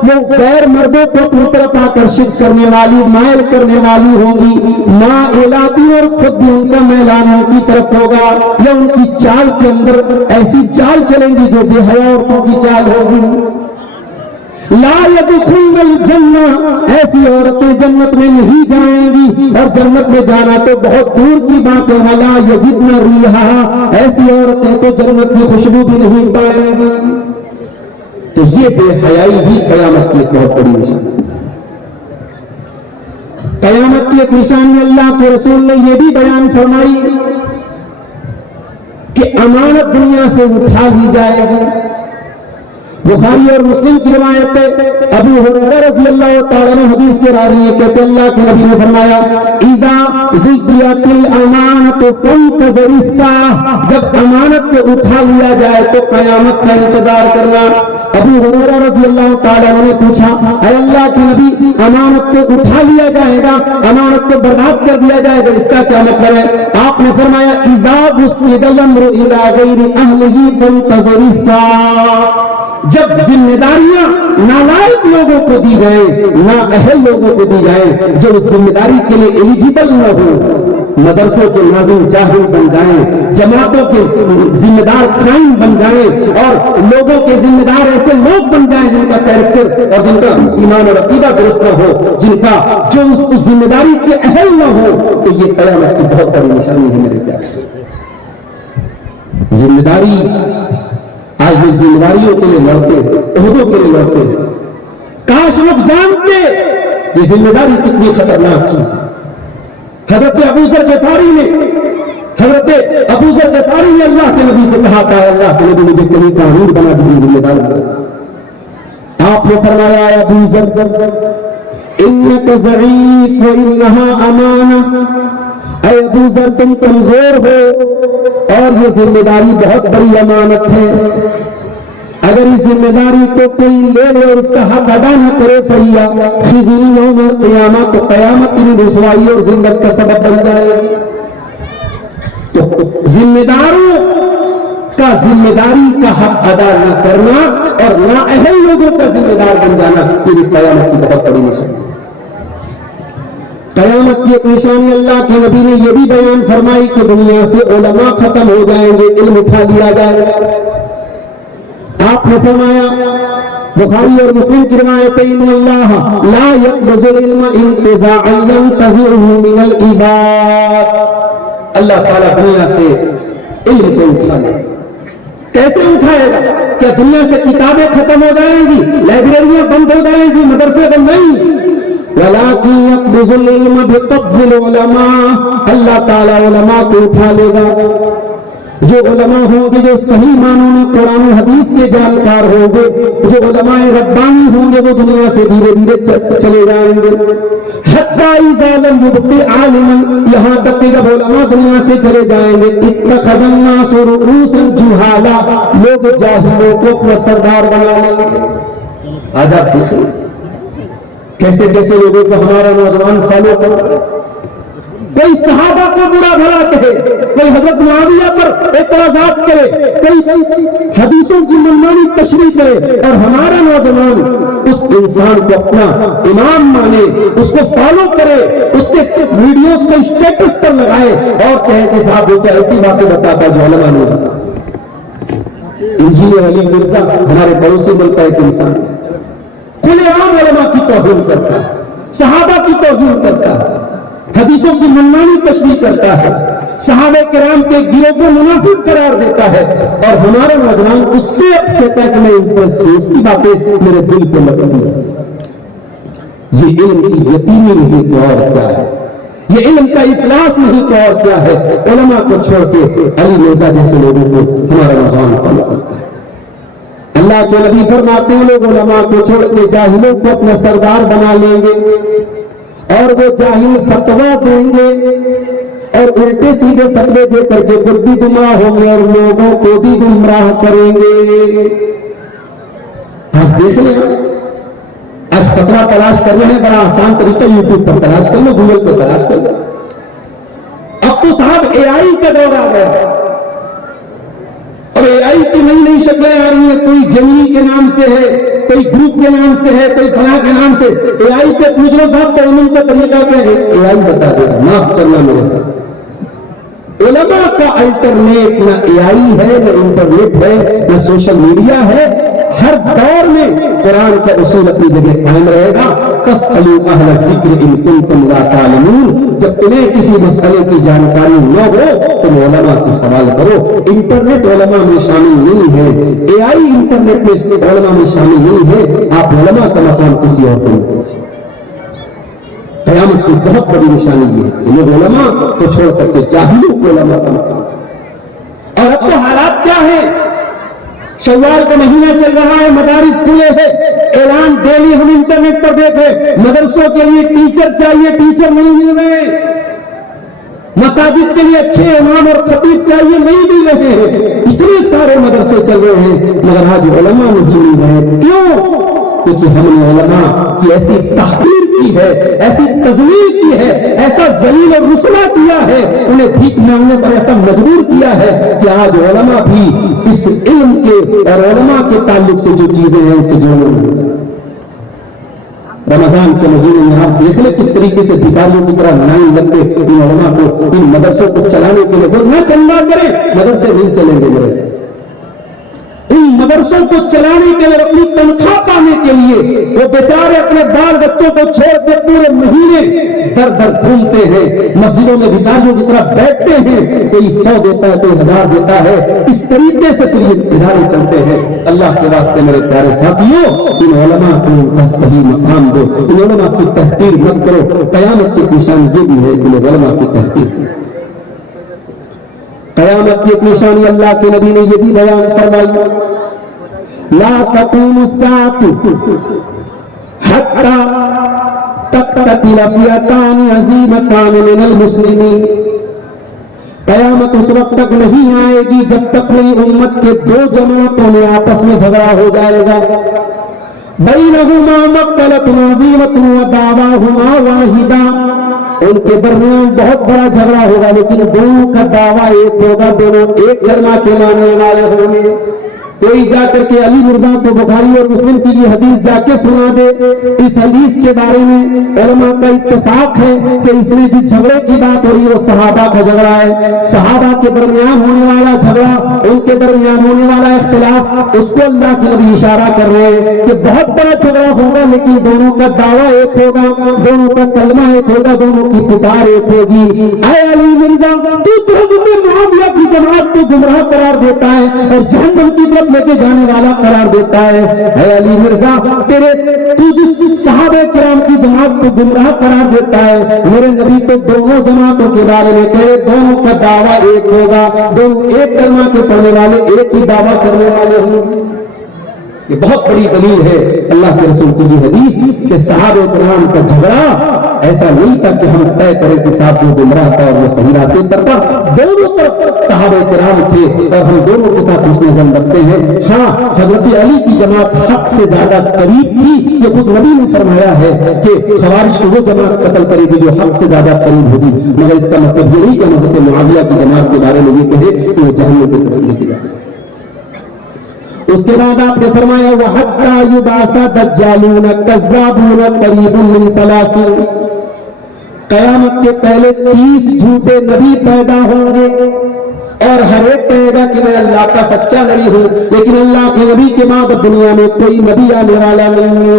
وہ غیر مردوں کو اپنی طرف آکرشت کرنے والی، مائل کرنے والی ہوں گی، مائلاتی، اور خود بھی ان کا میلان ان کی طرف ہوگا، یا ان کی چال کے اندر ایسی چال چلیں گی جو بے حیا عورتوں کی چال ہوگی۔ لا يدخلن الجنہ، ایسی عورتیں جنت میں نہیں جائیں گی، اور جنت میں جانا تو بہت دور کی بات ہے۔ ولا یجدن ریحہا، ایسی عورتیں تو جنت کی خوشبو بھی نہیں پائیں گی۔ تو یہ بے حیائی بھی قیامت کی ایک بہت بڑی نشانی، قیامت کی ایک نشانی۔ اللہ کے رسول نے یہ بھی بیان فرمائی کہ امانت دنیا سے اٹھا لی جائے گی۔ بخاری اور مسلم کی روایت ہے، ابو ہریرہ رضی اللہ تعالیٰ عنہ حدیث کے راوی ہے، کہتے اللہ کے نبی نے فرمایا اذا ذکرت الامانۃ فانتظر الساعہ، جب امانت کو اٹھا لیا جائے تو قیامت کا انتظار کرنا۔ ابو ہریرہ رضی اللہ تعالیٰ عنہ نے پوچھا اے اللہ کے نبی، امانت کو اٹھا لیا جائے گا، امانت کو برباد کر دیا جائے گا، اس کا کیا مطلب ہے؟ آپ نے فرمایا اذا وسد الامر الى غیر اہلہ فانتظر الساعہ، جب ذمہ داریاں نالائق لوگوں کو دی جائیں، نااہل لوگوں کو دی جائیں، جو اس ذمہ داری کے لیے ایلیجیبل نہ ہو، مدرسوں کے ناظم جاہل بن جائیں، جماعتوں کے ذمہ دار خائن بن جائیں، اور لوگوں کے ذمہ دار ایسے لوگ بن جائیں جن کا کیریکٹر اور جن کا ایمان اور عقیدہ درست نہ ہو، جن کا جو اس ذمہ داری کے اہل نہ ہو، تو یہ قیامت کی بہت بڑی نشانی ہے میرے پیارے۔ ذمہ داری، آج لوگ ذمہ داریوں کے لیے لڑتے، عہدوں کے لیے لڑتے ہیں، کاش لوگ جانتے یہ ذمہ داری کتنی خطرناک چیز ہے۔ حضرت ابو ذر غفاری نے اللہ کے نبی سے کہا تھا، اللہ کے نبی مجھے کہیں قانون بنا دی ذمہ داری۔ آپ نے فرمایا اے ابو ذر انک ضعیف وانہا امانہ، اے ابو ذر تم کمزور ہو اور یہ ذمہ داری بہت بڑی امانت ہے، اگر اس ذمہ داری کو کوئی لے لے اور اس کا حق ادا نہ کرے فہیا خزی یوم القیامہ، تو قیامت کی رسوائی اور ذلت کا سبب بن جائے۔ تو ذمہ داروں کا ذمہ داری کا حق ادا نہ کرنا اور نااہل لوگوں کا ذمہ دار بن جانا، یہ اس قیامت کی بہت بڑی نشانی۔ قیامت کی ایک نشانی اللہ کے نبی نے یہ بھی بیان فرمائی کہ دنیا سے علماء ختم ہو جائیں گے، علم اٹھا لیا جائے گا۔ آپ نے فرمایا بخاری اور مسلم کی روایت ہے ان اللہ لا يقبض العلم انتزاعا ينتزعه من العباد، اللہ تعالیٰ دنیا سے علم کو اٹھا لے۔ کیسے اٹھائے گا؟ کیا دنیا سے کتابیں ختم ہو جائیں گی، لائبریریاں بند ہو جائیں گی، مدرسے بند نہیں، وَلَكِنْ يَقْبِضُ الْعِلْمَ بِقَبْضِ الْعُلَمَاءِ، اللہ تعالیٰ علماء کو اٹھا لے گا۔ جو علماء ہوں گے جو صحیح معنوں میں قرآن و حدیث کے جانکار ہوں گے، جو علماء ربانی ہوں گے، وہ دنیا سے دھیرے دھیرے چلے جائیں گے۔ حَتَّى إِذَا لَمْ يُبْقِ عَالِمًا، یہاں تک کہ جب علماء دنیا سے چلے جائیں گے، اتَّخَذَ النَّاسُ رُؤُوسًا جُهَالًا، لوگ جاہلوں کو اپنا سردار بنا لیں گے۔ آج آپ دیکھیں کیسے کیسے لوگوں کو ہمارا نوجوان فالو کر رہا ہے، کوئی صحابہ کو برا بھلا کہے، کوئی حضرت معاویہ پر اعتراضات کرے، کوئی حدیثوں کی منمانی تشریح کرے، اور ہمارا نوجوان اس انسان کو اپنا امام مانے، اس کو فالو کرے، اس کے ویڈیوز کو اسٹیٹس پر لگائے اور کہے کہ صاحب وہ تو ایسی باتیں بتاتا جو علماء نے بتایا۔ انجینئر علی مرزا ہمارے پڑوسی ملک کا ایک انسان کھلے عام علماء کی توہین کرتا ہے، صحابہ کی توہین کرتا ہے, حدیثوں کی منمانی تشریح کرتا ہے, صحابہ کرام کے گروہ کو منافق قرار دیتا ہے, اور ہمارا نوجوان اس سے کہتا ہے کہ میں اس کی باتیں میرے دل کو لگتی ہے. یہ علم کی یتیمی نہیں تو اور کیا ہے, یہ علم کا افلاس نہیں تو اور کیا ہے. علماء کو چھوڑ کے علی مرزا جیسے لوگوں کو ہمارا نوجوان فالو کرتا ہے. اللہ کے نبی فرماتے ہیں لوگ علماء کو چھوڑ کے جاہلوں کو اپنا سردار بنا لیں گے, اور وہ جاہل فتویٰ دیں گے اور الٹے سیدھے فتوے دے کر کے خود بھی گمراہ ہوں گے اور لوگوں کو بھی گمراہ کریں گے. آپ دیکھ لیں, آج فتویٰ تلاش کر رہے ہیں, بڑا آسان طریقہ یوٹیوب پر تلاش کر لو, گوگل پر تلاش کر لو. اب تو صاحب اے آئی کا دور آ گیا, اور اے آئی کی نئی نئی شکلیں آ رہی ہیں. کوئی جمیل کے نام سے ہے, کوئی گروپ کے نام سے ہے, کوئی فلاں کے نام سے. اے آئی پہ پوچھ لو صاحب تعلیم کا طریقہ کیا ہے, اے آئی بتا دے گا. معاف کرنا میرے ساتھ, علماء کا الٹرنیٹ نہ اے آئی ہے, نہ انٹرنیٹ ہے, نہ سوشل میڈیا ہے. ہر دور میں قرآن کا اصول اپنی جگہ قائم رہے گا. فاسألوا اہل الذکر ان کنتم لا تعلمون. جب تمہیں کسی مسئلے کی جانکاری نہ ہو تم علماء سے سوال کرو. انٹرنیٹ علماء میں شامل نہیں ہے, اے آئی انٹرنیٹ میں علماء میں شامل نہیں ہے. آپ علماء کا مقام کسی اور کو نہیں دیجیے. قیامت کی بہت بڑی نشانی یہ ہے کہ لوگ علماء کو چھوڑ کر کے جاہلوں کو علماء کا مقام. اور اب تو حالات کیا ہے, شوال کا مہینہ چل رہا ہے, مدارس کھلے ہیں, اعلان ڈیلی ہم انٹرنیٹ پر دیکھیں, مدرسوں کے لیے ٹیچر چاہیے, ٹیچر نہیں مل رہے. مساجد کے لیے اچھے امام اور خطیب چاہیے, نہیں مل رہے ہیں. اتنے سارے مدرسے چل رہے ہیں مگر آج علماء نہیں مل رہے. کیوں؟ کیونکہ ہم نے علماء کی ایسی تحقیر کی ہے, ایسی تذلیل کی ہے, ایسا ذلیل اور رسوا کیا ہے, انہیں بھیک مانگنے پر ایسا مجبور کیا ہے کہ آج علماء بھی اس علم کے اور علماء کے تعلق سے جو چیزیں ہیں اس سے جڑنے لگے. رمضان کے مہینے میں آپ دیکھ لیں کس طریقے سے بھکاریوں کی طرح لائن لگ کے ان علماء کو, ان مدرسوں کو چلانے کے لیے نہ چندہ کریں, مدرسے نہیں چلیں گے میرے ساتھ. ان مدرسوں کو چلانے کے لیے, اپنی تنخواہ پانے کے لیے وہ بیچارے اپنے بال بچوں کو چھوڑ کے پورے مہینے در در گھومتے ہیں, مسجدوں میں بھکاریوں کی طرح بیٹھتے ہیں. کوئی 100 دیتا ہے, کوئی 1000 دیتا ہے. اس طریقے سے پھر یہ ادارے چلتے ہیں. اللہ کے واسطے میرے پیارے ساتھیوں, ان علماء کو ان کا صحیح مقام دو. ان علماء کی تحقیر مت کرو. قیامت کی نشانی یہ بھی ہے کہ ان علماء کی تحقیر. قیامت کی ایک نشانی اللہ کے نبی نے یہ بھی بیان فرمائی, لا تقوم الساعة حتى تقتتل فئتان عظیمتان من المسلمین. قیامت اس وقت تک نہیں آئے گی جب تک میری امت کے 2 جماعتوں میں آپس میں جھگڑا ہو جائے گا. بینہما مقتلۃ عظیمۃ ودعواہما واحدہ. ان کے درمیان بہت بڑا جھگڑا ہوگا لیکن دونوں کا دعویٰ ایک ہوگا, دونوں ایک کلمہ کے ماننے والے ہوں گے. کوئی جا کر کے علی مرزا کو بخاری اور مسلم کی یہ حدیث جا کے سنا دے. اس حدیث کے بارے میں علماء کا اتفاق ہے کہ اس میں جس جھگڑے کی بات ہو رہی ہے وہ صحابہ کا جھگڑا ہے. صحابہ کے درمیان ہونے والا جھگڑا, ان کے درمیان ہونے والا اختلاف, اس کو اللہ کے نبی اشارہ کر رہے ہیں کہ بہت بڑا جھگڑا ہوگا لیکن دونوں کا دعویٰ ایک ہوگا, دونوں کا کلمہ ایک ہوگا, دونوں کی پکار ایک ہوگی. اے علی مرزا, تو حضرت معاویہ کی جماعت کو گمراہ قرار دیتا ہے اور جہنم کی طرف لے کے جانے والا قرار دیتا ہے. اے علی مرزا, تو جس صحابہ کرام کی جماعت کو گمراہ قرار دیتا ہے, میرے نبی تو دونوں جماعتوں کے بارے میں کہے دونوں کا دعویٰ ایک ہوگا, دونوں ایک کلمہ کے پڑھنے والے, ایک ہی دعویٰ کرنے والے ہوں گے. یہ بہت بڑی دلیل ہے اللہ کے رسول کی حدیث کہ صحابہ کرام کا جھگڑا ایسا نہیں تھا کہ ہم طے کریں کہ صاحب وہ گمراہ تھا اور وہ صحیح راستے پر تھا. دونوں طرف صحابہ کرام تھے اور ہم دونوں کے ساتھ اس نظر رکھتے ہیں. ہاں, حضرت علی کی جماعت حق سے زیادہ قریب تھی. یہ خود نبی نے فرمایا ہے کہ خوارج کو وہ جماعت قتل کرے گی جو حق سے زیادہ قریب ہوگی, مگر اس کا مطلب یہ نہیں کہ حضرت معاویہ کی جماعت کے بارے میں یہ کہے کہ وہ جہنم کی طرف لے کے جائے. اس کے بعد آپ نے فرمایا وَحَتَّى يُبْعَثَ دَجَّالُونَ كَذَّابُونَ قَرِيبٌ مِّن 30. قیامت کے پہلے 30 جھوٹے نبی پیدا ہوں گے اور ہر ایک کہے گا کہ میں اللہ کا سچا نبی ہوں, لیکن اللہ کے نبی کے بعد دنیا میں کوئی نبی آنے والا نہیں ہے.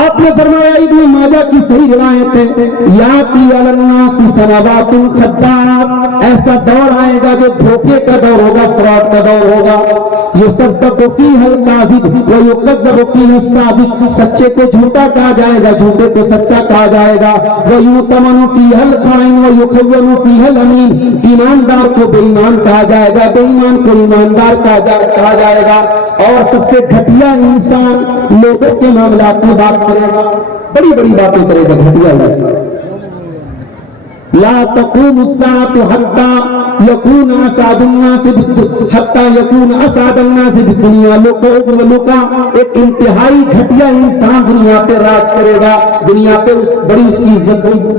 آپ نے فرمایا ابن ماجہ کی صحیح روایت ہے یاتی الناس سنوات خداعات، ایسا دور آئے گا جو دھوکے کا دور ہوگا، فراڈ کا دور ہوگا، یصدق فیہ الکاذب ویکذب فیہ الصادق، سچے کو جھوٹا کہا جائے گا، جھوٹے کو سچا کہا جائے گا، ویؤتمن فیہ الخائن ویخون فیہ الامین، ایماندار کو بے ایمان کہا جائے گا، بے ایمان کو ایماندار کہا جائے گا، اور سب سے گھٹیا انسان لوگوں کے معاملات میں بات کرے گا، بڑی بڑی باتیں کرے گا گھٹیا انسان۔ لا تقوم الساعة حتى يكون اسعد الناس بالدنيا، لوگوں کا ایک انتہائی گھٹیا انسان دنیا پہ راج کرے گا، دنیا پہ بڑی اس کی عزت ہوگی۔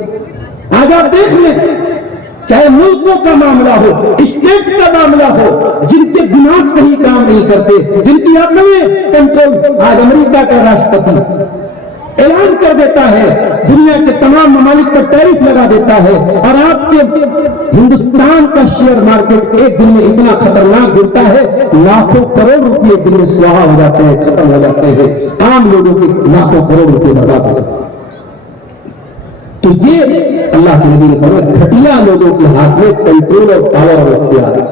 آج آپ دیکھ لیں چاہے ملکوں کا معاملہ ہو، اسٹیٹس کا معاملہ ہو، جن کے دماغ صحیح کام نہیں کرتے، جن کی عقلیں کنٹرول، آج امریکہ کا راشٹرپتی اعلان کر دیتا ہے، دنیا کے تمام ممالک پر ٹیرف لگا دیتا ہے، اور آپ کے ہندوستان کا شیئر مارکیٹ ایک دن میں اتنا خطرناک گرتا ہے، لاکھوں کروڑ روپے ایک دن میں سواہ ہو جاتے ہیں، ختم ہو جاتے ہیں، عام لوگوں کے لاکھوں کروڑ روپے برباد ہو جاتے ہیں۔ تو یہ اللہ کے نبی نے فرمایا گھٹیا لوگوں کے ہاتھ میں کنٹرول اور پاور اور اختیار ہے۔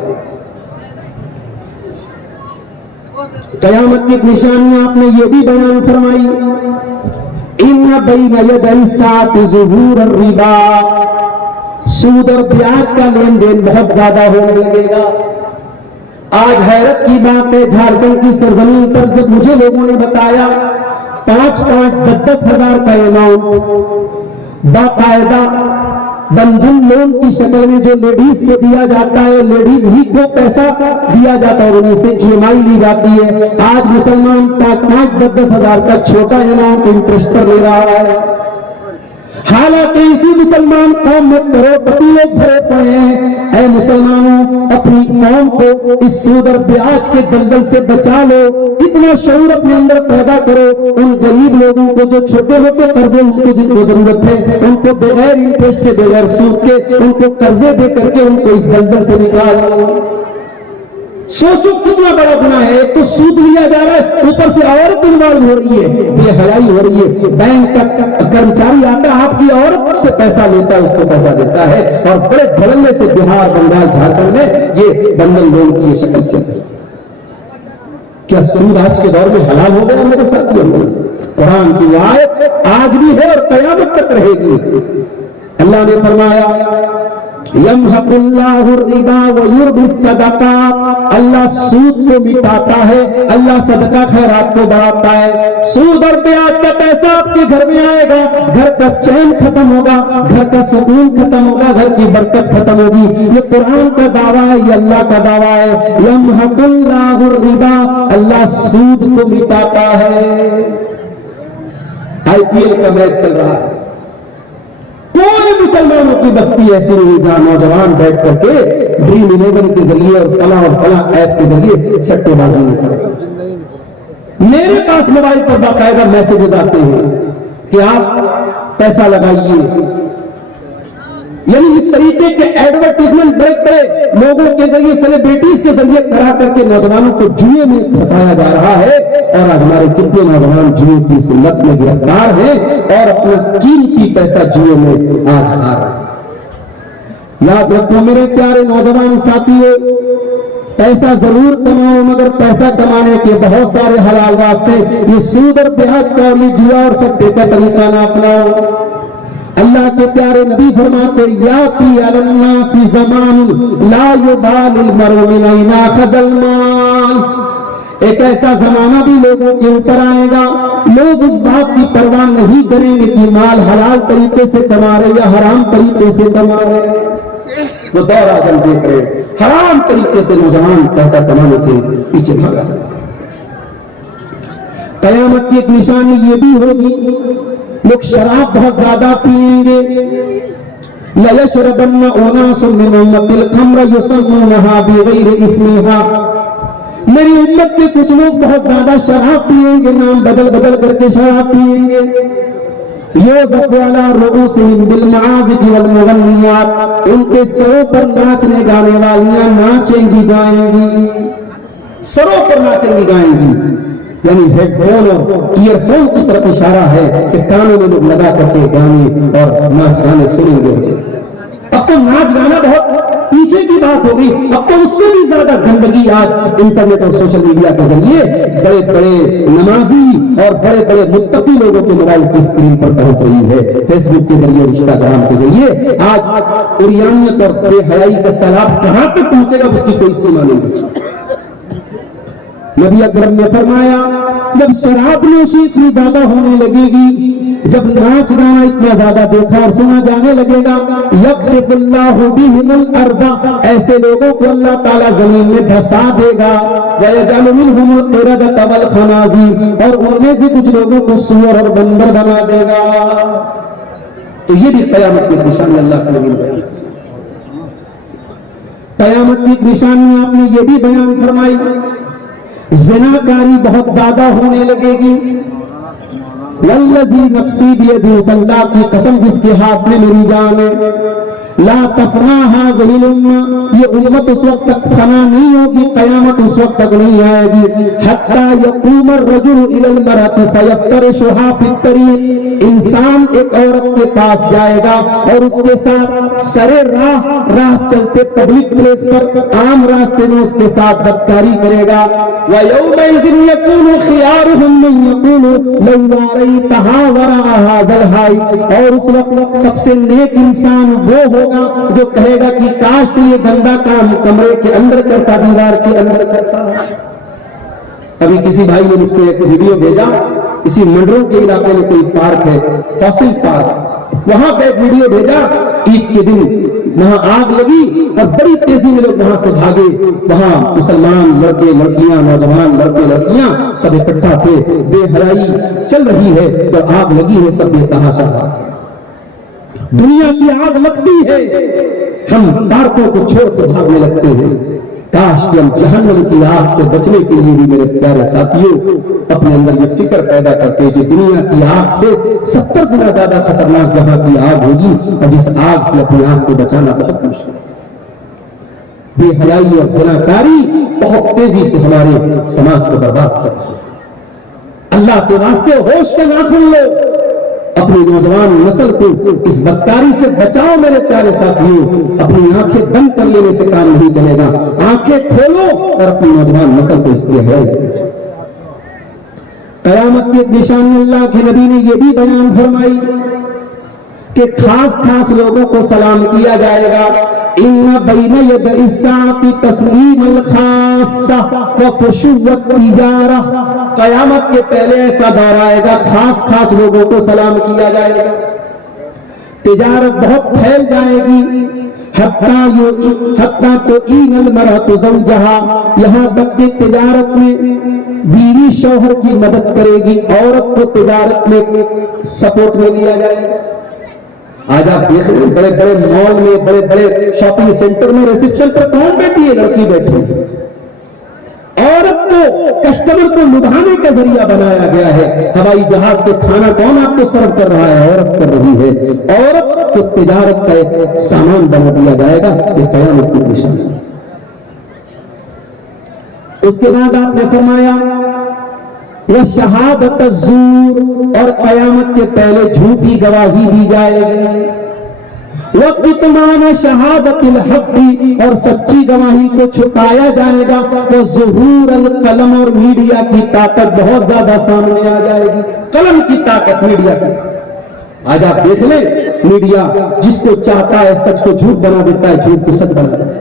قیامت کی نشانیاں آپ نے یہ بھی بیان فرمائی، ان بین یدی الساعۃ ظہور الربا، سود اور بیاج کا لین دین بہت زیادہ ہونے لگے گا۔ آج حیرت کی بات ہے، جھارکھنڈ کی سرزمین پر جب مجھے لوگوں نے بتایا 5-10 ہزار کا اماؤنٹ باقاعدہ بندھن لون کی شکل میں جو لیڈیز کو دیا جاتا ہے، لیڈیز ہی کو پیسہ دیا جاتا ہے اور انہیں سے ای ایم آئی لی جاتی ہے، آج مسلمان 5-10 ہزار کا چھوٹا اماؤنٹ انٹرسٹ پر لے رہا ہے، حالانکہ اسی مسلمان قوم میں کروڑپتی لوگ بھرے پڑے ہیں۔ اے مسلمانوں، اپنی قوم کو اس سود اور بیاج کے دلدل سے بچا لو، اتنا شعور اپنے اندر پیدا کرو، ان غریب لوگوں کو جو چھوٹے موٹے قرضے ان کو جن کو ضرورت ہے، ان کو بغیر انٹرسٹ کے بغیر سود کے ان کو قرضے دے کر کے ان کو اس دلدل سے نکالو۔ سوچو کتنا بڑا گناہ ہے، ایک تو سود لیا جا رہا ہے، اوپر سے عورت انوالو ہو رہی ہے، بے حیائی ہو رہی ہے، بینک کا کرمچاری آتا ہے آپ کی عورت سے پیسہ لیتا ہے، اس کو پیسہ دیتا ہے، اور بڑے دھڑلے سے بہار بنگال جھارکھنڈ میں یہ بندھن لون کی یہ شکل چل رہی ہے۔ کیا سود آج کے دور میں حلال ہو گیا میرے ساتھیوں؟ قرآن کی آیت آج بھی ہے اور قیامت تک رہے گی۔ اللہ نے فرمایا یمحق اللہ الربا ویربی الصدقات، اللہ سود کو مٹاتا ہے، اللہ صدقہ خیرات کو بڑھاتا ہے۔ سود اور بیاج کا پیسہ آپ کے گھر میں آئے گا، گھر کا چین ختم ہوگا، گھر کا سکون ختم ہوگا، گھر کی برکت ختم ہوگی۔ یہ قرآن کا دعویٰ ہے، یہ اللہ کا دعویٰ ہے، یمحق اللہ الربا، اللہ سود کو مٹاتا ہے۔ آئی پی ایل کا میچ چل رہا ہے، کوئی مسلمانوں کی بستی ایسی نہیں جہاں نوجوان بیٹھ کر کے ڈریم 11 کے ذریعے اور فلاں ایپ کے ذریعے سٹے بازی نہیں کرتے۔ میرے پاس موبائل پر باقاعدہ میسجز آتے ہیں کہ آپ پیسہ لگائیے، یعنی اس طریقے کے ایڈورٹائزمنٹ بڑے بڑے لوگوں کے ذریعے، سیلیبریٹیز کے ذریعے کرا کر کے نوجوانوں کو جوئے میں پھنسایا جا رہا ہے، اور آج ہمارے کتنے نوجوان جوئے کی اس لت میں گرفتار ہیں اور اپنا قیمتی پیسہ جوئے میں آج ہار رہے ہیں۔ یاد رکھو میرے پیارے نوجوان ساتھیوں، پیسہ ضرور کماؤ، مگر پیسہ کمانے کے بہت سارے حلال راستے، یہ سود اور بیاج کا اور یہ جوا اور سٹے کا طریقہ نہ اپناؤ۔ اللہ کے پیارے نبی فرماتے یاتی علی الناس زمان لا یبال المرء من این اخذ المال، ایک ایسا زمانہ بھی لوگوں کے اوپر آئے گا، لوگ اس بات کی پرواہ نہیں کریں گے کہ مال حلال طریقے سے کما رہے یا حرام طریقے سے کما رہے۔ وہ دور آج ہم دیکھ رہے ہیں، حرام طریقے سے نوجوان پیسہ کمانے کے پیچھے بھاگا سکتے۔ قیامت کی ایک نشانی یہ بھی ہوگی، لوگ شراب بہت زیادہ پیئیں گے۔ لَيَشْرَبَنَّ أُنَاسٌ مِّنْ أُمَّتِ الْخَمْرَ يُسَمُّونَهَا بِغَيْرِ اسْمِهَا، میری امت کے کچھ لوگ بہت زیادہ شراب پیئیں گے، نام بدل بدل کر کے شراب پیئیں گے۔ يُوزَفُ عَلَى رُؤُوسِهِمْ بِالْمَعَازِفِ وَالْمُغَنِّيَاتِ، ان کے سروں پر ناچنے گانے والیاں ناچیں گی گائیں گی، سروں پر ناچیں گی گائیں گی۔ یعنی ہیڈ فون اور ایئر فون کی طرف اشارہ ہے کہ کانوں میں لوگ لگا کر کے گانے اور ناچ گانے سنیں گے. اب تو ناچ گانا بہت پیچھے کی بات ہوگی. اب تو اس سے بھی زیادہ گندگی آج انٹرنیٹ اور سوشل میڈیا کے ذریعے بڑے بڑے نمازی اور بڑے بڑے متقی لوگوں کے موبائل کی اسکرین پر پہنچ رہی ہے. فیس بک کے ذریعے, انسٹاگرام کے ذریعے آج عریانیت اور بے حیائی کا سیلاب کہاں تک پہنچے گا اس کی کوئی سیما نہیں بچی. نبی اکرم نے فرمایا جب شراب نوشی اتنی زیادہ ہونے لگے گی, جب ناچ گانا اتنا زیادہ دیکھا اور سنا جانے لگے گا, یکسف اللہ بہم الارض, ایسے لوگوں کو اللہ تعالیٰ زمین میں دھسا دے گا, ویجعل منہم القردۃ والخنازیر, اور ان میں سے کچھ لوگوں کو سور اور بندر بنا دے گا. تو یہ بھی قیامت کی نشانی اللہ کے نبی بیان. قیامت کی نشانی آپ نے یہ بھی بیان فرمائی, زناکاری بہت زیادہ ہونے لگے گی. والذی نفسی بیدہ, اللہ کی قسم جس کے ہاتھ میں میری جان ہے, لا تفنا هذه الامہ, یہ امت اس وقت تک فنا نہیں ہوگی, قیامت اس وقت تک نہیں آئے گی, حتی یقوم الرجل الی المرأة فیفترشها فی الطریق, انسان ایک عورت کے پاس جائے گا اور اس کے ساتھ سرے راہ چلتے پبلک پلیس پر عام راستے میں اس کے ساتھ بدکاری کرے گا. وَيَوْمَئِذٍ يَكُونُ خِيَارُهُمْ مَن يَقُولُ لَوْ رَأَيْتَهَا وَرَاءَ هَذَا الْحَائِطِ, اور اس وقت سب سے نیک انسان وہ ہوگا جو کہے گا کہ کاش تو یہ گندا کام کمرے کے اندر کرتا, دیوار کے اندر کرتا. ابھی کسی بھائی نے مجھ کو ایک ویڈیو بھیجا, اسی منڈرو کے علاقے میں کوئی پارک ہے, فاسل پارک, وہاں پہ ایک ویڈیو بھیجا, عید کے دن وہاں آگ لگی اور بڑی تیزی میں لوگ وہاں سے بھاگے. وہاں مسلمان لڑکے لڑکیاں, نوجوان لڑکے لڑکیاں سب اکٹھا تھے, بے حیائی چل رہی ہے تو آگ لگی ہے, سب بے تحاشا. دنیا کی آگ لگتی ہے, ہم پارکوں کو چھوڑ کر بھاگنے لگتے ہیں. کاش کہ ہم جہنم کی آگ سے بچنے کے لیے بھی میرے پیارے ساتھیوں اپنے اندر یہ فکر پیدا کرتے جو دنیا کی آگ سے 70 گنا زیادہ خطرناک جہاں کی آگ ہوگی, اور جس آگ سے اپنی آگ کو بچانا بہت مشکل ہے. بے حیائی اور زناکاری بہت تیزی سے ہمارے سماج کو برباد کر رہی ہے. اللہ کے واسطے ہوش کے ناخن لو, اپنی نوجوان نسل کو اس بدکاری سے بچاؤ میرے پیارے ساتھیوں. اپنی آنکھیں بند کر لینے سے کام نہیں چلے گا, آنکھیں کھولو اور اپنی نوجوان نسل کو اس لیے ہے. قیامت کی نشانی اللہ کے نبی نے یہ بھی بیان فرمائی کہ خاص لوگوں کو سلام کیا جائے گا. ان بین ید الساعۃ تسلیم الخاصہ وفشو التجارہ, قیامت کے پہلے ایسا دور آئے گا خاص لوگوں کو سلام کیا جائے گا, تجارت بہت پھیل جائے گی. حتیٰ تو این المرأۃ زوجہا, یہاں تک کہ تجارت میں بیوی شوہر کی مدد کرے گی, عورت کو تجارت میں سپورٹ میں لیا جائے گا. آج آپ دیکھ رہے ہیں بڑے بڑے مال میں, بڑے بڑے شاپنگ سینٹر میں ریسپشن پر کون بیٹھی ہے؟ لڑکی بیٹھی ہے. عورت کو کسٹمر کو لبھانے کا ذریعہ بنایا گیا ہے. ہوائی جہاز کے کھانا کون آپ کو سرو کر رہا ہے؟ عورت کر رہی ہے. عورت کو تجارت کا ایک سامان بنا دیا جائے گا. یہ قیامت کی نشانی ہے. اس کے بعد آپ نے فرمایا یہ شہادت الزور, اور قیامت کے پہلے جھوٹی گواہی دی جائے گی. وَقِتْمَانَ شَهَادَةِ الْحَقِّ, اور سچی گواہی کو چھپایا جائے گا. وَظُهُورَ الْقَلَمِ, اور میڈیا کی طاقت بہت زیادہ سامنے آ جائے گی. قلم کی طاقت, میڈیا کی. آج آپ دیکھ لیں میڈیا جس کو چاہتا ہے سچ کو جھوٹ بنا دیتا ہے, جھوٹ کو سچ بنا دیتا ہے.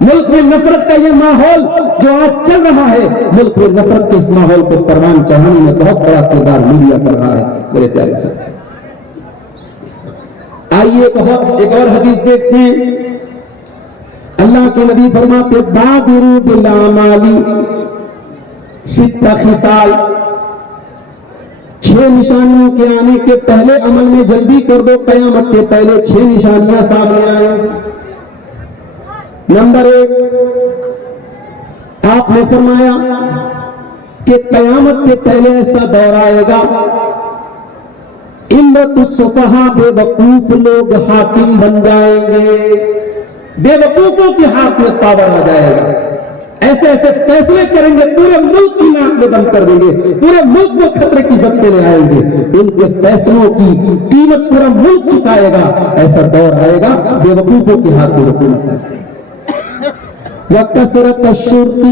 ملک میں نفرت کا یہ ماحول جو آج چل رہا ہے, ملک میں نفرت کے اس ماحول کو پروان چڑھانے میں بہت بڑا کردار میڈیا کر رہا ہے میرے پیارے ساتھی. آئیے ایک اور حدیث دیکھتے ہیں. اللہ کے نبی فرماتے بادروا بالاعمال ست خصال, 6 نشانیوں کے آنے کے پہلے عمل میں جلدی کر دو, قیامت کے پہلے 6 نشانیاں سامنے آئیں. نمبر 1, آپ نے فرمایا کہ قیامت کے پہلے ایسا دور آئے گا امت السفہاء, بے وقوف لوگ حاکم بن جائیں گے. بے وقوفوں کے ہاتھ میں پاور آ جائے گا. ایسے ایسے فیصلے کریں گے پورے ملک کی ناک میں دم کر دیں گے, پورے ملک کو خطرے کی زد میں لے آئیں گے. ان کے فیصلوں کی قیمت پورا ملک چکائے گا. ایسا دور آئے گا بے وقوفوں کے ہاتھ میں حکومت. وَكَثْرَةَ الشُّرْطِ,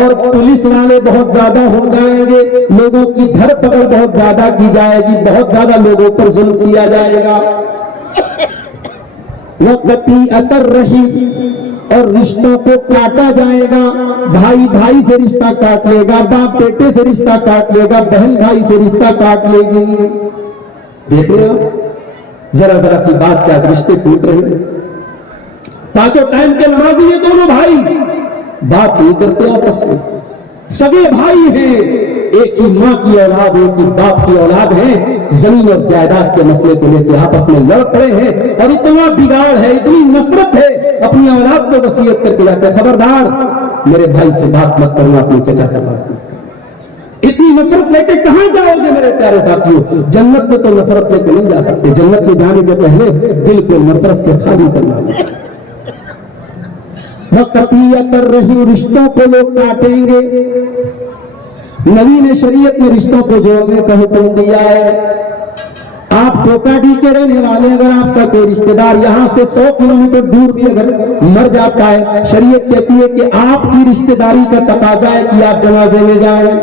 اور پولیس والے بہت زیادہ ہو جائیں گے, لوگوں کی دھر پکڑ بہت زیادہ کی جائے گی, بہت زیادہ لوگوں پر ظلم کیا جائے گا. وَقَطِيعَةَ الرَّحِمِ, اور رشتوں کو کاٹا جائے گا. بھائی بھائی سے رشتہ کاٹ لے گا, باپ بیٹے سے رشتہ کاٹ لے گا, بہن بھائی سے رشتہ کاٹ لے گی. دیکھ رہے ہو ذرا ذرا سی بات کے آج رشتے ٹوٹ رہے ہیں. پانچوں ٹائم کے نمازی یہ دونوں بھائی بات نہیں کرتے آپس میں, سگے بھائی ہیں, ایک ہی ماں کی اولاد, ایک ہی باپ کی اولاد ہیں, زمین اور جائیداد کے مسئلے کو لے کے آپس میں لڑ پڑے ہیں. اور اتنا بگاڑ ہے, اتنی نفرت ہے, اپنی اولاد کو وصیت کر کے لاتے ہیں خبردار میرے بھائی سے بات مت کرنا, اپنے چچا سے بات. اتنی نفرت لے کے کہاں جاؤ گے میرے پیارے ساتھیوں؟ جنت میں تو نفرت لے کے نہیں جا سکتے. جنت میں جانے کے پہلے دل کو نفرت سے خالی کرنا. وَقَطِيعَةَ الرَّحِمِ, رشتوں کو لوگ کاٹیں گے. نبی نے شریعت میں رشتوں کو جوڑنے کا حکم دیا ہے. آپ کوکاڈی کے رہنے والے, اگر آپ کا کوئی رشتہ دار یہاں سے 100 کلومیٹر دور بھی اگر مر جاتا ہے, شریعت کہتی ہے کہ آپ کی رشتہ داری کا تقاضا ہے کہ آپ جنازے میں جائیں.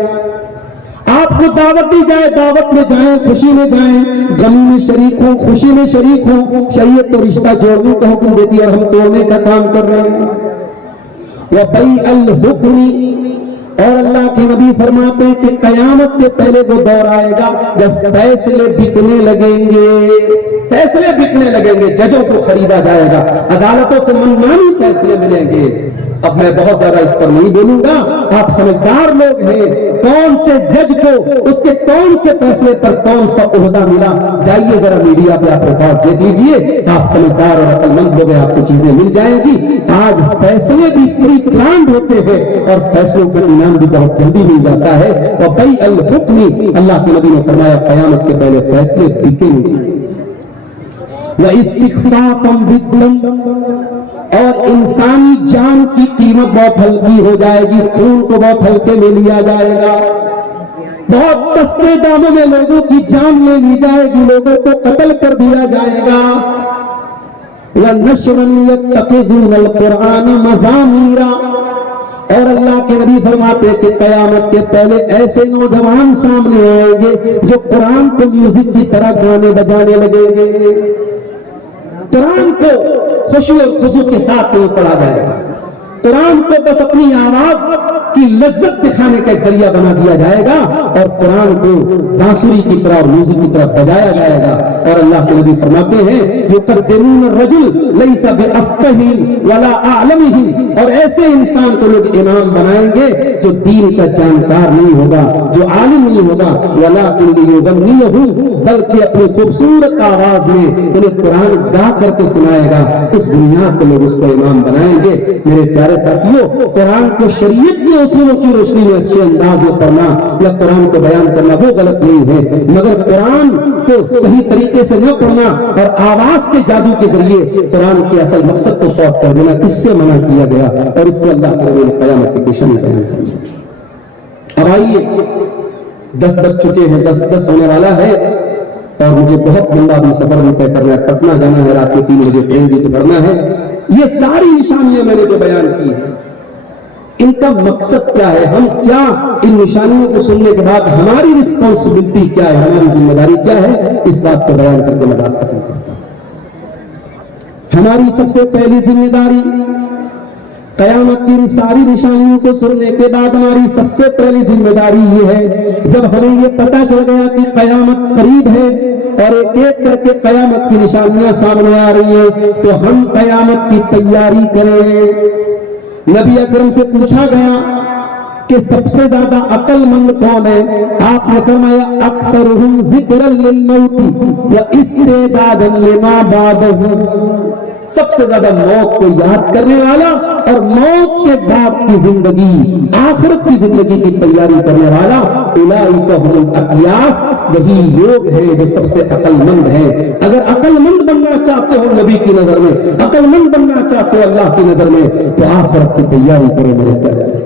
آپ کو دعوت دی جائے, دعوت میں جائیں, خوشی میں جائیں, غمی میں شریک ہوں, خوشی میں شریک ہوں. شریعت تو رشتہ جوڑنے کا حکم دیتی ہے اور ہم توڑنے کا کام کر رہے ہیں. وَبَيْعَ الْحُكْمِ, اور اللہ کے نبی فرماتے ہیں کہ قیامت کے پہلے وہ دور آئے گا جب فیصلے بکنے لگیں گے. فیصلے بکنے لگیں گے, ججوں کو خریدا جائے گا, عدالتوں سے منمانی فیصلے ملیں گے. اب میں بہت زیادہ اس پر نہیں بولوں گا, آپ سمجھدار لوگ ہیں. کون سے جج کو اس کے کون سے فیصلے پر کون سا عہدہ ملا, جائیے ذرا میڈیا پہ آپ ریکارڈ دے دیجیے. آپ سمجھدار اور عقل مند لوگ ہیں, آپ کو چیزیں مل جائیں گی. آج فیصلے بھی پری پلانڈ ہوتے ہیں اور فیصلوں کا انعام بھی بہت جلدی مل جاتا ہے. اور بَيْعَ الْحُكْمِ, اللہ کے نبی نے فرمایا قیامت کے پہلے فیصلے بکیں گے. وَإِسْتِخْفَافًا بِالدَّمِ, اور انسانی جان کی قیمت بہت ہلکی ہو جائے گی, خون کو بہت ہلکے میں لیا جائے گا. بہت سستے داموں میں لوگوں کی جان لے لی جائے گی, لوگوں کو قتل کر دیا جائے گا. وَنَشْرًا يَتَّخِذُونَ الْقُرْآنَ مَزَامِيرًا, اور اللہ کے نبی فرماتے کہ قیامت کے پہلے ایسے نوجوان سامنے آئیں گے جو قرآن کو میوزک کی طرح گانے بجانے لگیں گے. قرآن کو خوشی اور خضوع کے ساتھ نہیں پڑھا جائے گا, قرآن کو بس اپنی آواز کی لذت دکھانے کا ایک ذریعہ بنا دیا جائے گا, اور قرآن کو بانسری کی طرح اور میوزک کی طرح بجایا جائے گا. اور اللہ کے نبی فرماتے ہیں یقدمون الرجل لیس بافقہ ولا اعلمہ, اور ایسے انسان کو لوگ امام بنائیں گے جو دین کا جانکار نہیں ہوگا, جو عالم نہیں ہوگا. ولکن لیغنیہ, بلکہ اپنی خوبصورت آواز میں انہیں قرآن گا کر کے سنائے گا. اس بنیاد پر لوگ اس کو امام بنائیں گے. میرے پیارے ساتھیوں, قرآن کو شریعت کے اصولوں کی روشنی میں اچھے انداز میں پڑھنا یا قرآن کو بیان کرنا وہ غلط نہیں ہے, مگر قرآن کو صحیح طریقے سے نہ پڑھنا اور آواز کے جادو کے ذریعے قرآن کے اصل مقصد کو فوت کر دینا, اس سے منع کیا گیا. اور اس کو اللہ کے نبی نے قیامت کی پیشانی بیان کی. اب آئیے, 10 بج چکے ہیں, 10 ہونے والا ہے, اور مجھے بہت لمبا بھی سفر بھی طے کرنا ہے. پٹنہ جانا ہے, رات کو 3 بجے ٹرین بھی پکڑنا ہے. یہ ساری نشانیاں میں نے جو بیان کی ہیں, ان کا مقصد کیا ہے؟ ہم کیا ان نشانیوں کو سننے کے بعد ہماری رسپانسبلٹی کیا ہے, ہماری ذمہ داری کیا ہے, اس بات کو بیان کر کے میں بات ختم کرتا ہوں. ہماری سب سے پہلی ذمہ داری قیامت کی ان ساری نشانیوں کو سننے کے بعد ہماری سب سے پہلی ذمہ داری یہ ہے, جب ہمیں یہ پتہ چل گیا کہ قیامت قریب ہے اور ایک ایک کر کے قیامت کی نشانیاں سامنے آ رہی ہیں, تو ہم قیامت کی تیاری کریں. نبی اکرم سے پوچھا گیا کہ سب سے زیادہ عقل مند کون ہے؟ آپ نے فرمایا اکثرہم ذکرا للموت واستعدادا لما بعدہ, سب سے زیادہ موت کو یاد کرنے والا اور موت کے بعد کی زندگی، آخرت کی زندگی کی تیاری کرنے والا، اولئک هم الاقیاس، وہی لوگ ہیں جو سب سے عقل مند ہیں۔ اگر عقل مند بننا چاہتے ہو نبی کی نظر میں، عقل مند بننا چاہتے ہو اللہ کی نظر میں، تو آخرت کی تیاری کرو میرے پیارے سے۔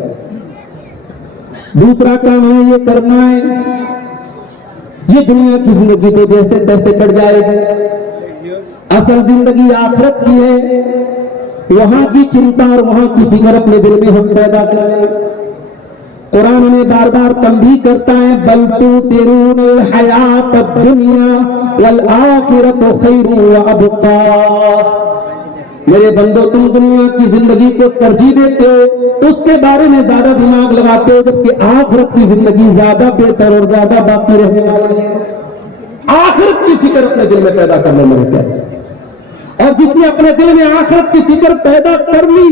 دوسرا کام ہمیں یہ کرنا ہے، یہ دنیا کی زندگی تو جیسے تیسے کٹ جائے گی، اصل زندگی آخرت کی ہے، وہاں کی چنتا اور وہاں کی فکر اپنے دل میں ہم پیدا کریں۔ قرآن میں بار بار تنبیہ کرتا ہے، بل تؤثرون الحیات الدنیا والآخرۃ خیر وابقیٰ۔ میرے بندو، تم دنیا کی زندگی کو ترجیح دیتے ہو، اس کے بارے میں زیادہ دماغ لگاتے ہو، جبکہ آخرت کی زندگی زیادہ بہتر اور زیادہ باقی رہنے والی ہے۔ آخرت کی فکر اپنے دل میں پیدا کر لو میرے پیارے سے، اور جس نے اپنے دل میں آخرت کی فکر پیدا کر لی،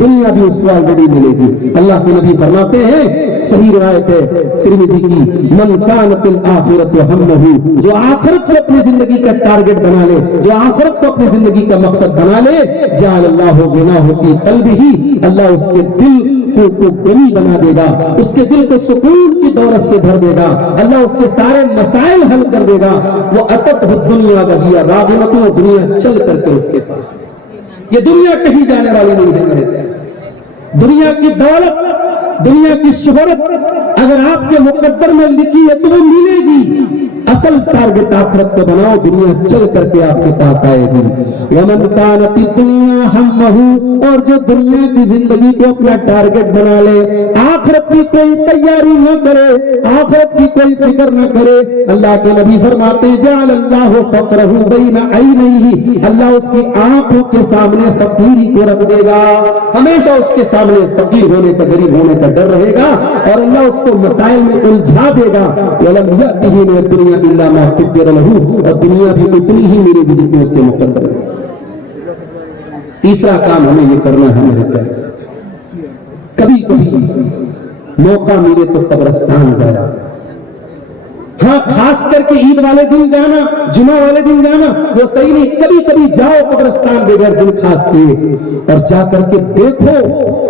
دنیا بھی اس کو آلریڈی ملے گی۔ اللہ کے نبی فرماتے ہیں، صحیح روایت ہے ترمذی کی، من کانت الآخرۃ ہمہ، جو آخرت کو اپنی زندگی کا ٹارگٹ بنا لے، جو آخرت کو اپنی زندگی کا مقصد بنا لے، جعل اللہ غناہ فی قلبہ، اللہ اس کے دل کو غنی بنا دے گا، اس کے دل کو سکون کی دولت سے بھر دے گا، اللہ اس کے سارے مسائل حل کر دے گا۔ وہ اتت الدنیا وہی راغمۃ، دنیا چل کر کے اس کے پاس، یہ دنیا کہیں جانے والی نہیں ہے میرے پیارے۔ دنیا کی دولت، دنیا کی شہرت اگر آپ کے مقدر میں لکھی ہے تو وہ ملے گی، اصل ٹارگٹ آخرت کو بناؤ، دنیا چل کر کے آپ کے پاس آئے گی۔ ومن کانت الدنیا ہمہ، اور جو دنیا کی زندگی کو اپنا ٹارگٹ بنا لے، آخرت کی کوئی تیاری نہ کرے، آخرت کی کوئی فکر نہ کرے، اللہ کے نبی فرماتے، جعل اللہ فقرہ بین عینیہ، اللہ اس کی آنکھوں کے سامنے فقیری کو رکھ دے گا، ہمیشہ اس کے سامنے فقیر ہونے کا، غریب ہونے کا ڈر رہے گا، اور اللہ اس کو مسائل میں الجھا دے گا۔ ولم یأتہ من الدنیا الا ما قدر له، اور دنیا بھی اتنی ہی ملے گی جتنی اس کے مقدر ہے۔ تیسرا کام ہمیں یہ کرنا ہے میرے پیارے سے، کبھی کبھی موقع ملے تو قبرستان جانا، ہاں خاص کر کے عید والے دن جانا، جمعہ والے دن جانا وہ صحیح نہیں، کبھی کبھی جاؤ قبرستان بغیر دن خاص کیے، اور جا کر کے دیکھو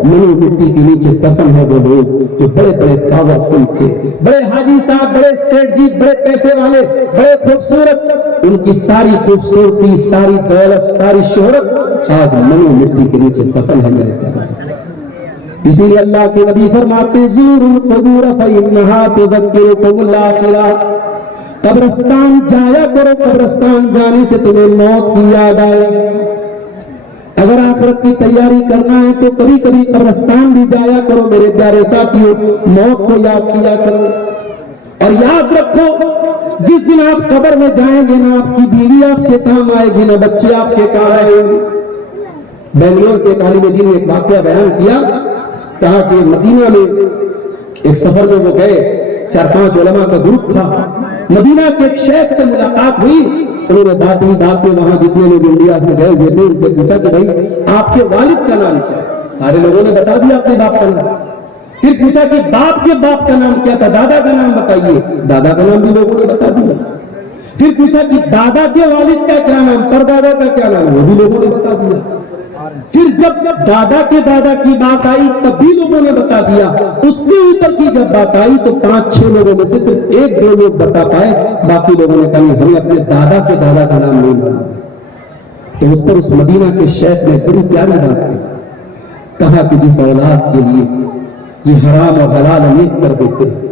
منو مٹی کے نیچے دفن ہے وہ لوگ جو بڑے بڑے پاورفل تھے، بڑے حاجی صاحب، بڑے سیٹھ جی، بڑے پیسے والے، بڑے خوبصورت، ان کی ساری خوبصورتی، ساری دولت، ساری شہرت آج منو مٹی کے نیچے دفن ہے میرے پیارے سے۔ اسی لیے اللہ کے نبی فرماتے، زوروا القبور فإنہا تذکرکم الآخرہ، قبرستان جایا کرو، قبرستان جانے سے تمہیں موت کی یاد آئے۔ اگر آخرت کی تیاری کرنا ہے تو کبھی کبھی قبرستان بھی جایا کرو میرے پیارے ساتھیوں، موت کو یاد کیا کرو۔ اور یاد رکھو، جس دن آپ قبر میں جائیں گے نہ آپ کی بیوی آپ کے کام آئے گی، نہ بچے آپ کے کام آئے گے۔ بنگلور کے عالم دین نے ایک واقعہ بیان کیا، کہا کہ مدینہ میں ایک سفر میں وہ گئے، 4-5 علماء کا گروپ تھا، مدینہ کے ایک شیخ سے ملاقات ہوئی، انہوں نے بات میں وہاں جتنے لوگ انڈیا سے گئے ہوئے تھے ان سے پوچھا کہ بھائی آپ کے والد کا نام کیا ہے؟ سارے لوگوں نے بتا دیا اپنے باپ کا نام۔ پھر پوچھا کہ باپ کے باپ کا نام کیا تھا؟ دادا کا نام بتائیے، دادا کا نام بھی لوگوں نے بتا دیا۔ پھر پوچھا کہ دادا کے والد کا کیا نام، پردادا کا کیا نام، وہ بھی لوگوں نے بتا دیا۔ پھر جب دادا کے دادا کی بات آئی تب بھی لوگوں نے بتا دیا۔ اس کے اوپر کی جب بات آئی تو 5-6 لوگوں میں سے صرف 1-2 لوگ بتا پائے، باقی لوگوں نے کہا ہمیں اپنے دادا کے دادا کا نام نہیں معلوم۔ تو اس پر اس مدینہ کے شیخ نے بڑی پیاری بات کی، کہا کہ جس اولاد کے لیے یہ حرام اور حلال امیت کر دیتے ہیں،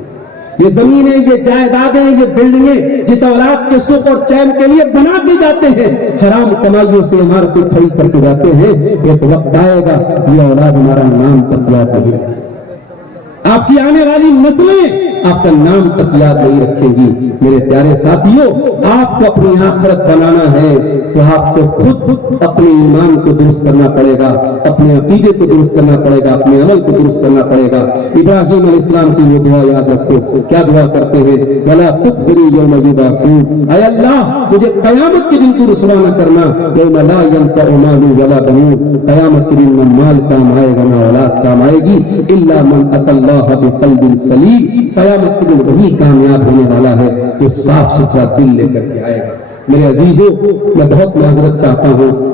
یہ زمینیں، یہ جائیدادیں، یہ بلڈنگیں جس اولاد کے سکھ اور چین کے لیے بنا دی جاتے ہیں، حرام کمائیوں سے عمارتیں کھڑی کر کے جاتے ہیں، ایک وقت آئے گا یہ اولاد ہمارا نام تک یاد نہیں رکھے گی، آپ کی آنے والی نسلیں آپ کا نام تک یاد نہیں رکھیں گی۔ میرے پیارے ساتھیوں، آپ کو اپنی آخرت بنانا ہے تو آپ کو خود اپنے ایمان کو درست کرنا پڑے گا، اپنے عقیدے کو درست کرنا پڑے گا، اپنے عمل کو درست کرنا پڑے گا۔ ابراہیم علیہ السلام کی وہ دعا یاد رکھو، کیا دعا کرتے ہیں؟ وَلَا تُخْزِنِي يَوْمَ يُبْعَثُونَ، اے اللہ مجھے قیامت کے دن کو رسوا نہ کرنا، يَوْمَ لَا يَنفَعُ مَالٌ وَلَا بَنُونَ، قیامت کے دن نہ مال کام آئے گا نہ اولاد کام آئے گی، إِلَّا مَنْ أَتَى اللَّهَ بِقَلْبٍ سَلِيمٍ، قیامت کے دن وہی کامیاب ہونے والا ہے جو صاف ستھرا دل لے کر کے آئے گا۔ میرے عزیزوں، میں بہت معذرت چاہتا ہوں،